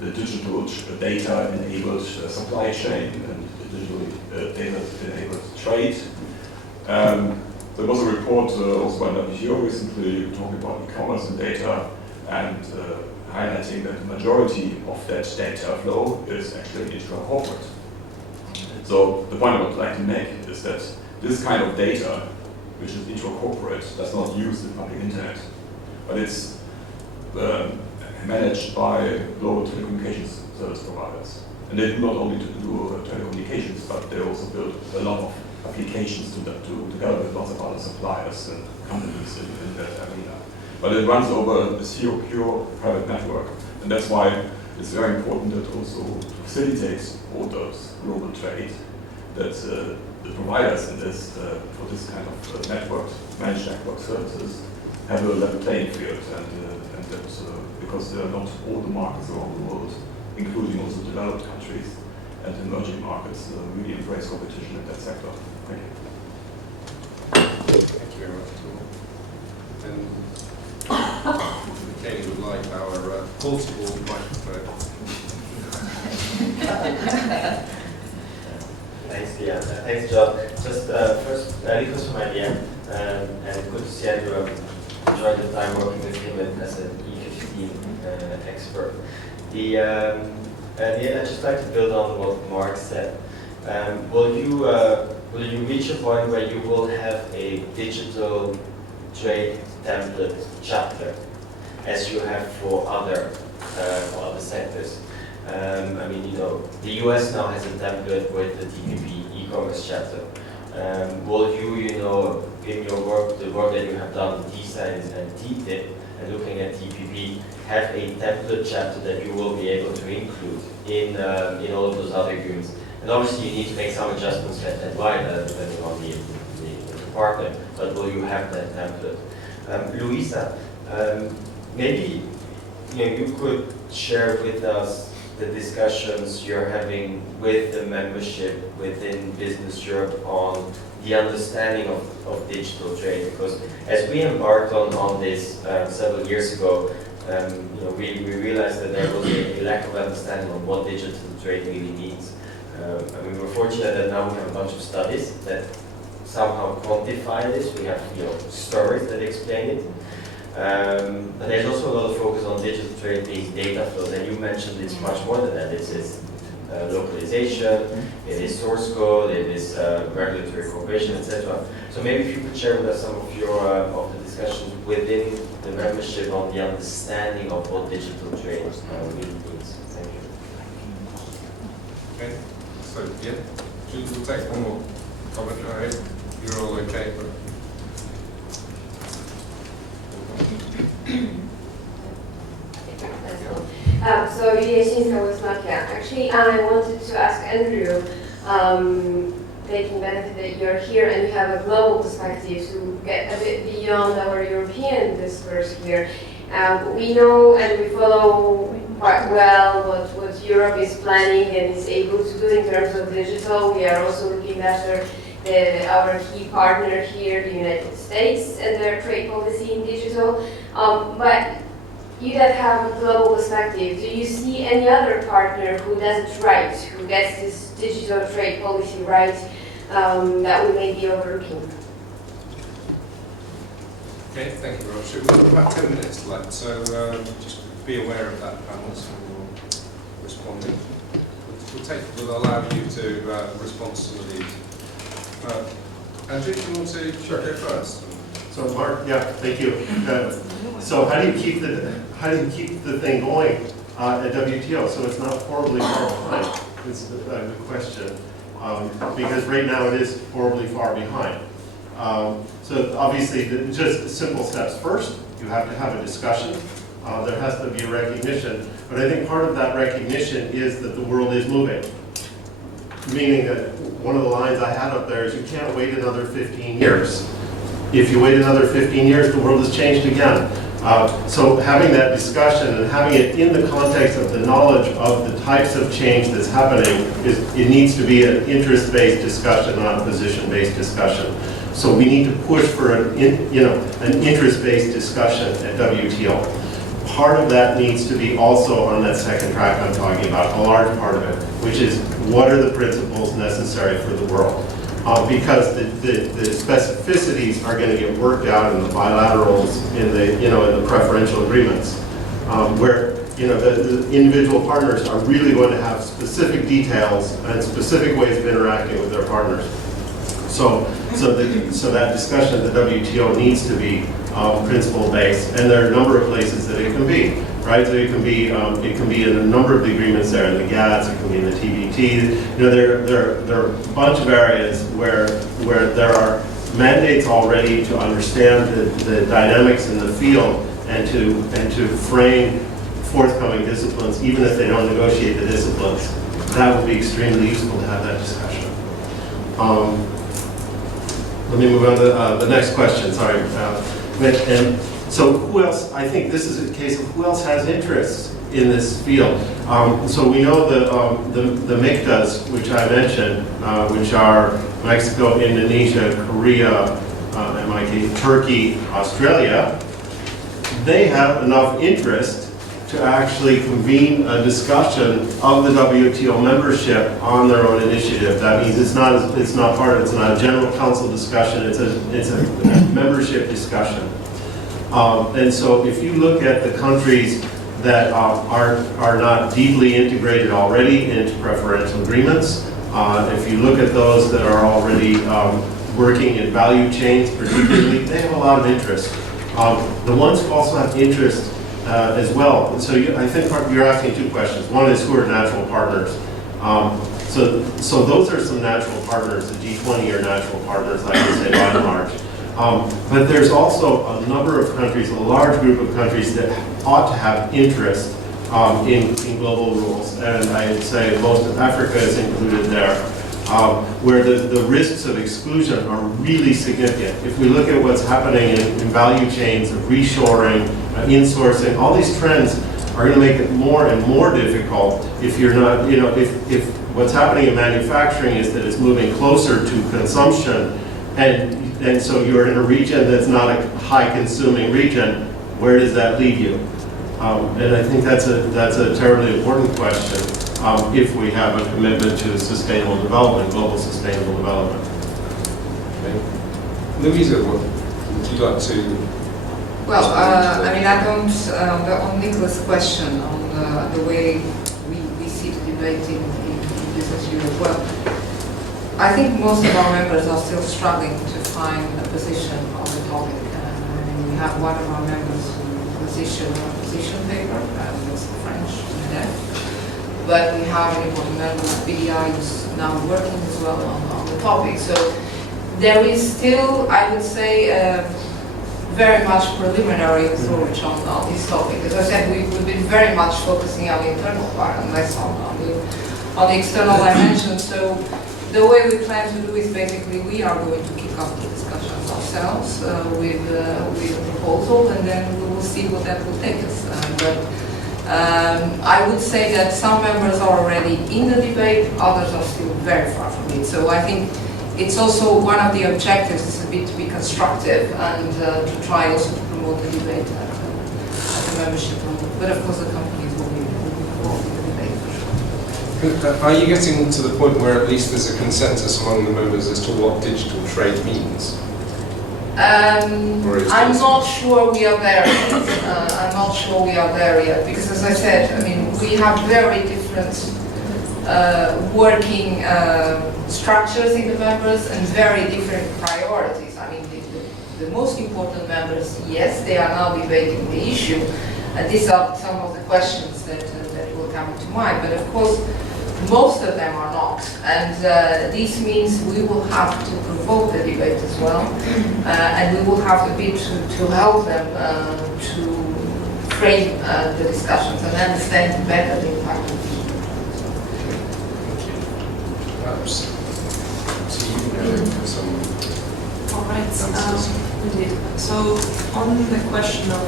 the digital data-enabled supply chain and digitally data-enabled trade. There was a report also by WTO recently talking about e-commerce and data, and highlighting that the majority of that data flow is actually intra-corporate. So the point I would like to make is that this kind of data, which is intra-corporate, does not use the public internet, but it's managed by global telecommunications service providers. And they do not only do telecommunications, but they also build a lot of applications together with lots of other suppliers and companies in that arena. But it runs over a secure private network, and that's why it's very important that also to facilitate all those global trade, that the providers in this for this kind of managed network services have a level playing field, and that because there are not all the markets around the world, including also developed countries and emerging markets, really embrace competition in that sector. Thank you. Thank you very much. And Katie would like our portable microphone. Thanks, Leah. Thanks, John. Just first, Nikos from IBM, and good to see Andrew. Enjoyed the time working with him as an E15 expert. I'd just like to build on what Mark said. Will you reach a point where you will have a digital trade template chapter, as you have for other sectors? I mean, the US now has a template with the TPP e-commerce chapter. Will you, in your work, the work that you have done, DSAN and TTIP, and looking at TPP, have a template chapter that you will be able to include in all of those other agreements? And obviously, you need to make some adjustments at why, depending on the partner. But will you have that template? Louisa, maybe you could share with us the discussions you're having with the membership within Business Europe on the understanding of digital trade, because as we embarked on this several years ago, we realized that there was a lack of understanding of what digital trade really means. I mean, we're fortunate that now we have a bunch of studies that somehow quantify this. We have stories that explain it. But there's also a lot of focus on digital trade being data flows, and you mentioned it's much more than that. It's localization, it is source code, it is regulatory cooperation, etc. So maybe if you could share with us some of your of the discussions within the membership on the understanding of what digital trade really means. Thank you. Okay. So yeah, we'll take one more comment. All right. You're all okay, but. So Yulia was not here. Actually, I wanted to ask Andrew, taking benefit that you're here and you have a global perspective to get a bit beyond our European discourse here. We know and we follow quite well what Europe is planning and is able to do in terms of digital. We are also looking after our key partner here, the United States, and their trade policy in digital. But you that have a global perspective, do you see any other partner who does it right, who gets this digital trade policy right, that we may be overlooking? Okay, thank you very much. We've got about 10 minutes left, so just be aware of that, panelists, when you're responding. We'll allow you to respond to some of these. Andrew, do you want to go first? So Mark, yeah, thank you. So how do you keep the thing going? at WTO, so it's not horribly far behind. It's a good question, because right now it is horribly far behind. So obviously, just simple steps. First, you have to have a discussion. There has to be a recognition, but I think part of that recognition is that the world is moving. Meaning that one of the lines I had up there is you can't wait another 15 years. If you wait another 15 years, the world has changed again. So having that discussion and having it in the context of the knowledge of the types of change that's happening, it needs to be an interest-based discussion, not a position-based discussion. So we need to push for an interest-based discussion at WTO. Part of that needs to be also on that second track I'm talking about, a large part of it, which is what are the principles necessary for the world? Because the specificities are going to get worked out in the bilaterals, in the preferential agreements, where the individual partners are really going to have specific details and specific ways of interacting with their partners. So that discussion at the WTO needs to be principle-based, and there are a number of places that it can be, right? So it can be in a number of the agreements there, in the GATS, it can be in the TBT. There are a bunch of areas where there are mandates already to understand the dynamics in the field and to frame forthcoming disciplines, even if they don't negotiate the disciplines. That would be extremely useful to have that discussion. Let me move on to the next question, sorry. And so who else, I think this is a case of who else has interest in this field. So we know the MICTAs, which I mentioned, which are Mexico, Indonesia, Korea, Turkey, Australia. They have enough interest to actually convene a discussion of the WTO membership on their own initiative. That means it's not a general council discussion, it's a membership discussion. And so if you look at the countries that are not deeply integrated already into preferential agreements, if you look at those that are already working in value chains particularly, they have a lot of interest. The ones who also have interest as well. So I think you're asking two questions. One is who are natural partners. So those are some natural partners. The G20 are natural partners, I would say, by and large. But there's also a number of countries, a large group of countries that ought to have interest in global rules. And I would say most of Africa is included there, where the risks of exclusion are really significant. If we look at what's happening in value chains of reshoring, insourcing, all these trends are going to make it more and more difficult if you're not, if what's happening in manufacturing is that it's moving closer to consumption, and so you're in a region that's not a high consuming region, where does that lead you? And I think that's a terribly important question if we have a commitment to sustainable development, global sustainable development. Okay. Louisa, would you like to? Well, I don't, on Nicholas' question on the way we see the debate in Business Europe, well, I think most of our members are still struggling to find a position on the topic. We have one of our members who positioned a position paper, that's the French MEDEF. But we have an important member of BDI who's now working as well on the topic. So there is still, I would say, very much preliminary research on this topic. As I said, we've been very much focusing on the internal part and less on the external dimension. So the way we plan to do is basically we are going to kick off the discussions ourselves with a proposal, and then we will see what that will take us. I would say that some members are already in the debate, others are still very far from it. So I think it's also one of the objectives is a bit to be constructive and to try also to promote the debate at the membership level. But of course the companies will be involved in the debate for sure. Are you getting to the point where at least there's a consensus among the members as to what digital trade means? I'm not sure we are there yet. I'm not sure we are there yet because, as I said, we have very different working structures in the members and very different priorities. The most important members, yes, they are now debating the issue, and these are some of the questions that come into mind. But of course, most of them are not. And this means we will have to provoke the debate as well. And we will have to be to help them to frame the discussions and understand better the impact of this. Perhaps to you, for some All right. answers. Indeed. So on the question of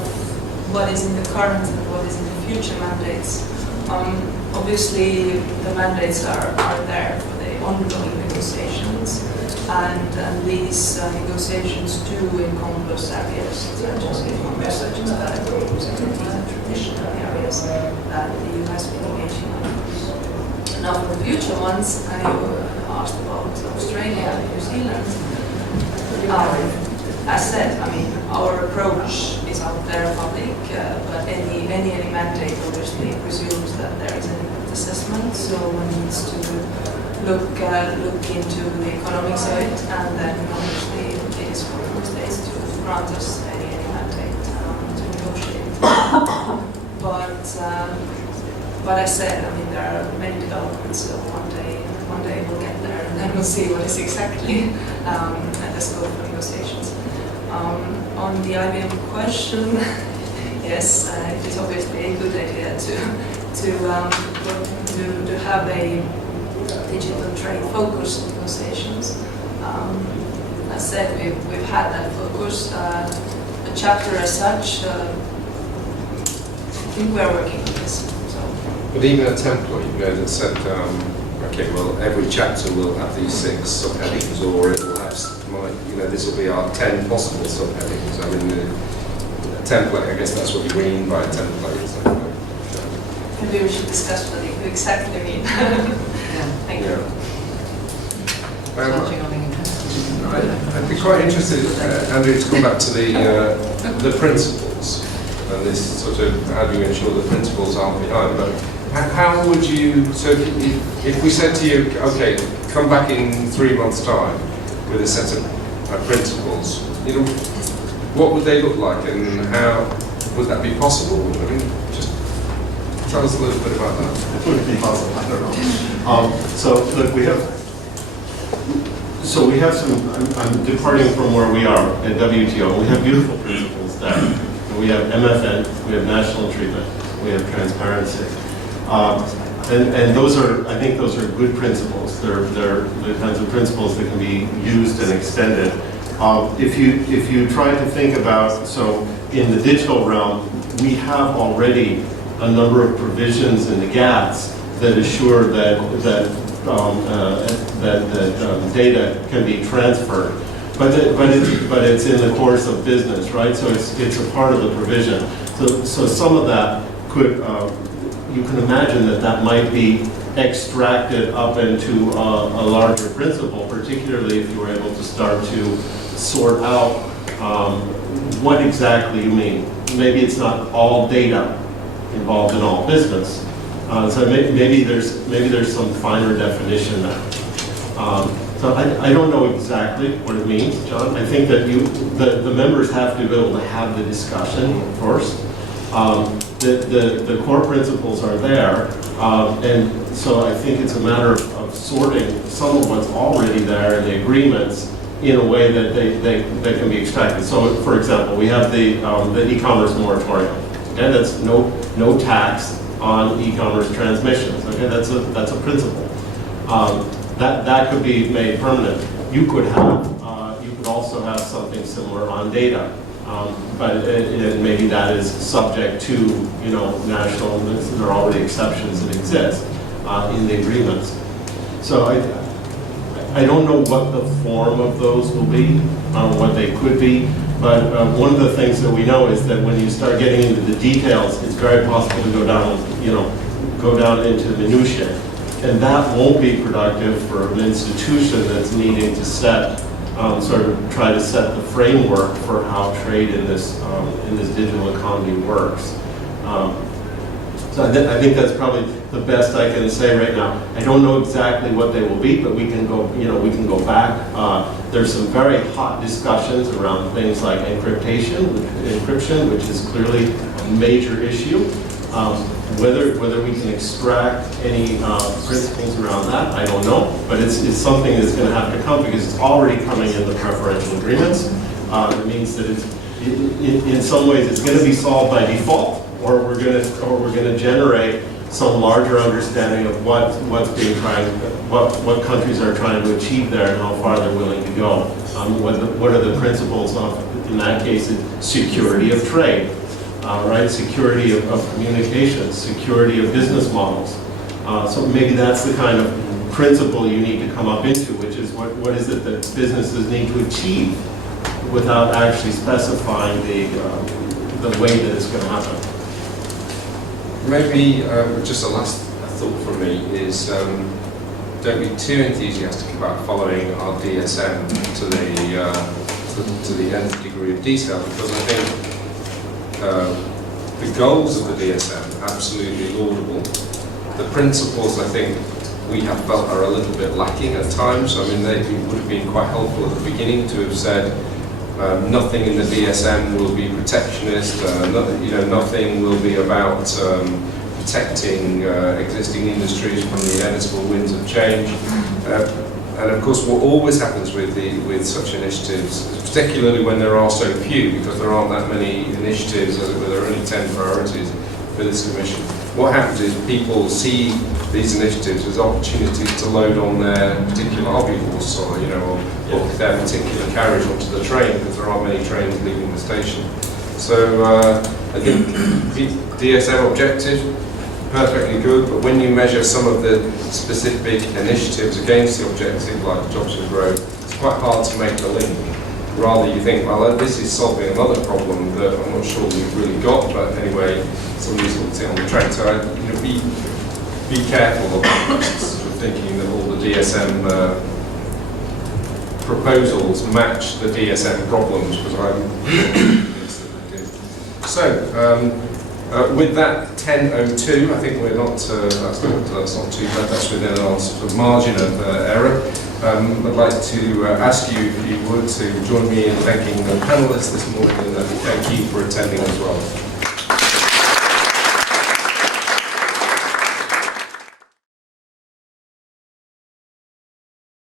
what is in the current and what is in the future mandates, obviously the mandates are there for the ongoing negotiations, and these negotiations do encompass areas such as e-commerce, such as telecoms, and these are traditional areas that the EU has been engaging on. Now for the future ones, I asked about Australia and New Zealand. As said, I mean, our approach is out there public, but any mandate obviously presumes that there is an impact assessment, so one needs to look into the economics of it, and then obviously it is for the states to grant us any mandate to negotiate. But as said, I mean, there are many developments, so one day we'll get there, and then we'll see what is exactly at the scope of negotiations. On the IBM question, yes, it is obviously a good idea to have a digital trade focus negotiations. As said, we've had that focus. The chapter as such, I think we're working on this. So. But even a template, that said, okay, well, every chapter will have these 6 subheadings, or it will have, this will be our 10 possible subheadings. I mean, a template, I guess that's what you mean by a template. So, maybe we should discuss what you exactly mean. Thank you. I'd be quite interested, Andrew, to come back to the principles and this sort of how do you ensure the principles aren't behind. But how would you? So if we said to you, okay, come back in 3 months' time with a set of principles, what would they look like, and how would that be possible? I mean, just tell us a little bit about that. It would be possible. I don't know. So look, we have some. I'm departing from where we are at WTO. We have beautiful principles there. We have MFN. We have national treatment. We have transparency. And those are, I think those are good principles. They're the kinds of principles that can be used and extended. If you try to think about, so in the digital realm, we have already a number of provisions in the GATS that assure that data can be transferred. But it's in the course of business, right? So it's a part of the provision. So some of that could, you can imagine that might be extracted up into a larger principle, particularly if you were able to start to sort out what exactly you mean. Maybe it's not all data involved in all business. So maybe there's some finer definition there. So I don't know exactly what it means, John. I think that the members have to be able to have the discussion first. The core principles are there, and so I think it's a matter of sorting some of what's already there in the agreements in a way that they can be extracted. So, for example, we have the e-commerce moratorium. Okay, that's no tax on e-commerce transmissions. Okay, that's a principle. That could be made permanent. You could also have something similar on data. But maybe that is subject to, national, there are already exceptions that exist in the agreements. So I don't know what the form of those will be, what they could be, but one of the things that we know is that when you start getting into the details, it's very possible to go down into the minutiae. And that won't be productive for an institution that's needing to set sort of try to set the framework for how trade in this digital economy works. So I think that's probably the best I can say right now. I don't know exactly what they will be, but we can go back. There's some very hot discussions around things like encryption, which is clearly a major issue. Whether we can extract any principles around that, I don't know, but it's something that's going to have to come because it's already coming in the preferential agreements. It means that it's, in some ways it's going to be solved by default, or we're going to generate some larger understanding of what countries are trying to achieve there and how far they're willing to go. What are the principles of, in that case, security of trade, right? Security of communications, security of business models. So maybe that's the kind of principle you need to come up into, which is what is it that businesses need to achieve without actually specifying the way that it's going to happen. Maybe just a last thought from me is don't be too enthusiastic about following our DSM to the nth degree of detail, because I think the goals of the DSM are absolutely laudable. The principles, I think, we have felt are a little bit lacking at times. I mean, they would have been quite helpful at the beginning to have said nothing in the DSM will be protectionist, nothing will be about protecting existing industries from the inevitable winds of change. And of course, what always happens with such initiatives, particularly when there are so few, because there aren't that many initiatives, as it were, there are only 10 priorities for this Commission. What happens is people see these initiatives as opportunities to load on their particular hobby horse, or or their particular carriage onto the train, because there aren't many trains leaving the station. So I think the DSM objective, perfectly good, but when you measure some of the specific initiatives against the objective, like jobs and growth, it's quite hard to make the link. Rather, you think, well, this is solving another problem that I'm not sure we've really got, but anyway, somebody's hooked it on the train. So be careful about sort of thinking that all the DSM proposals match the DSM problems, because I'm convinced that they do. So, with that 10:02, I think we're not. That's not too bad. That's within our sort of margin of error. I'd like to ask you, if you would, to join me in thanking the panelists this morning, and thank you for attending as well.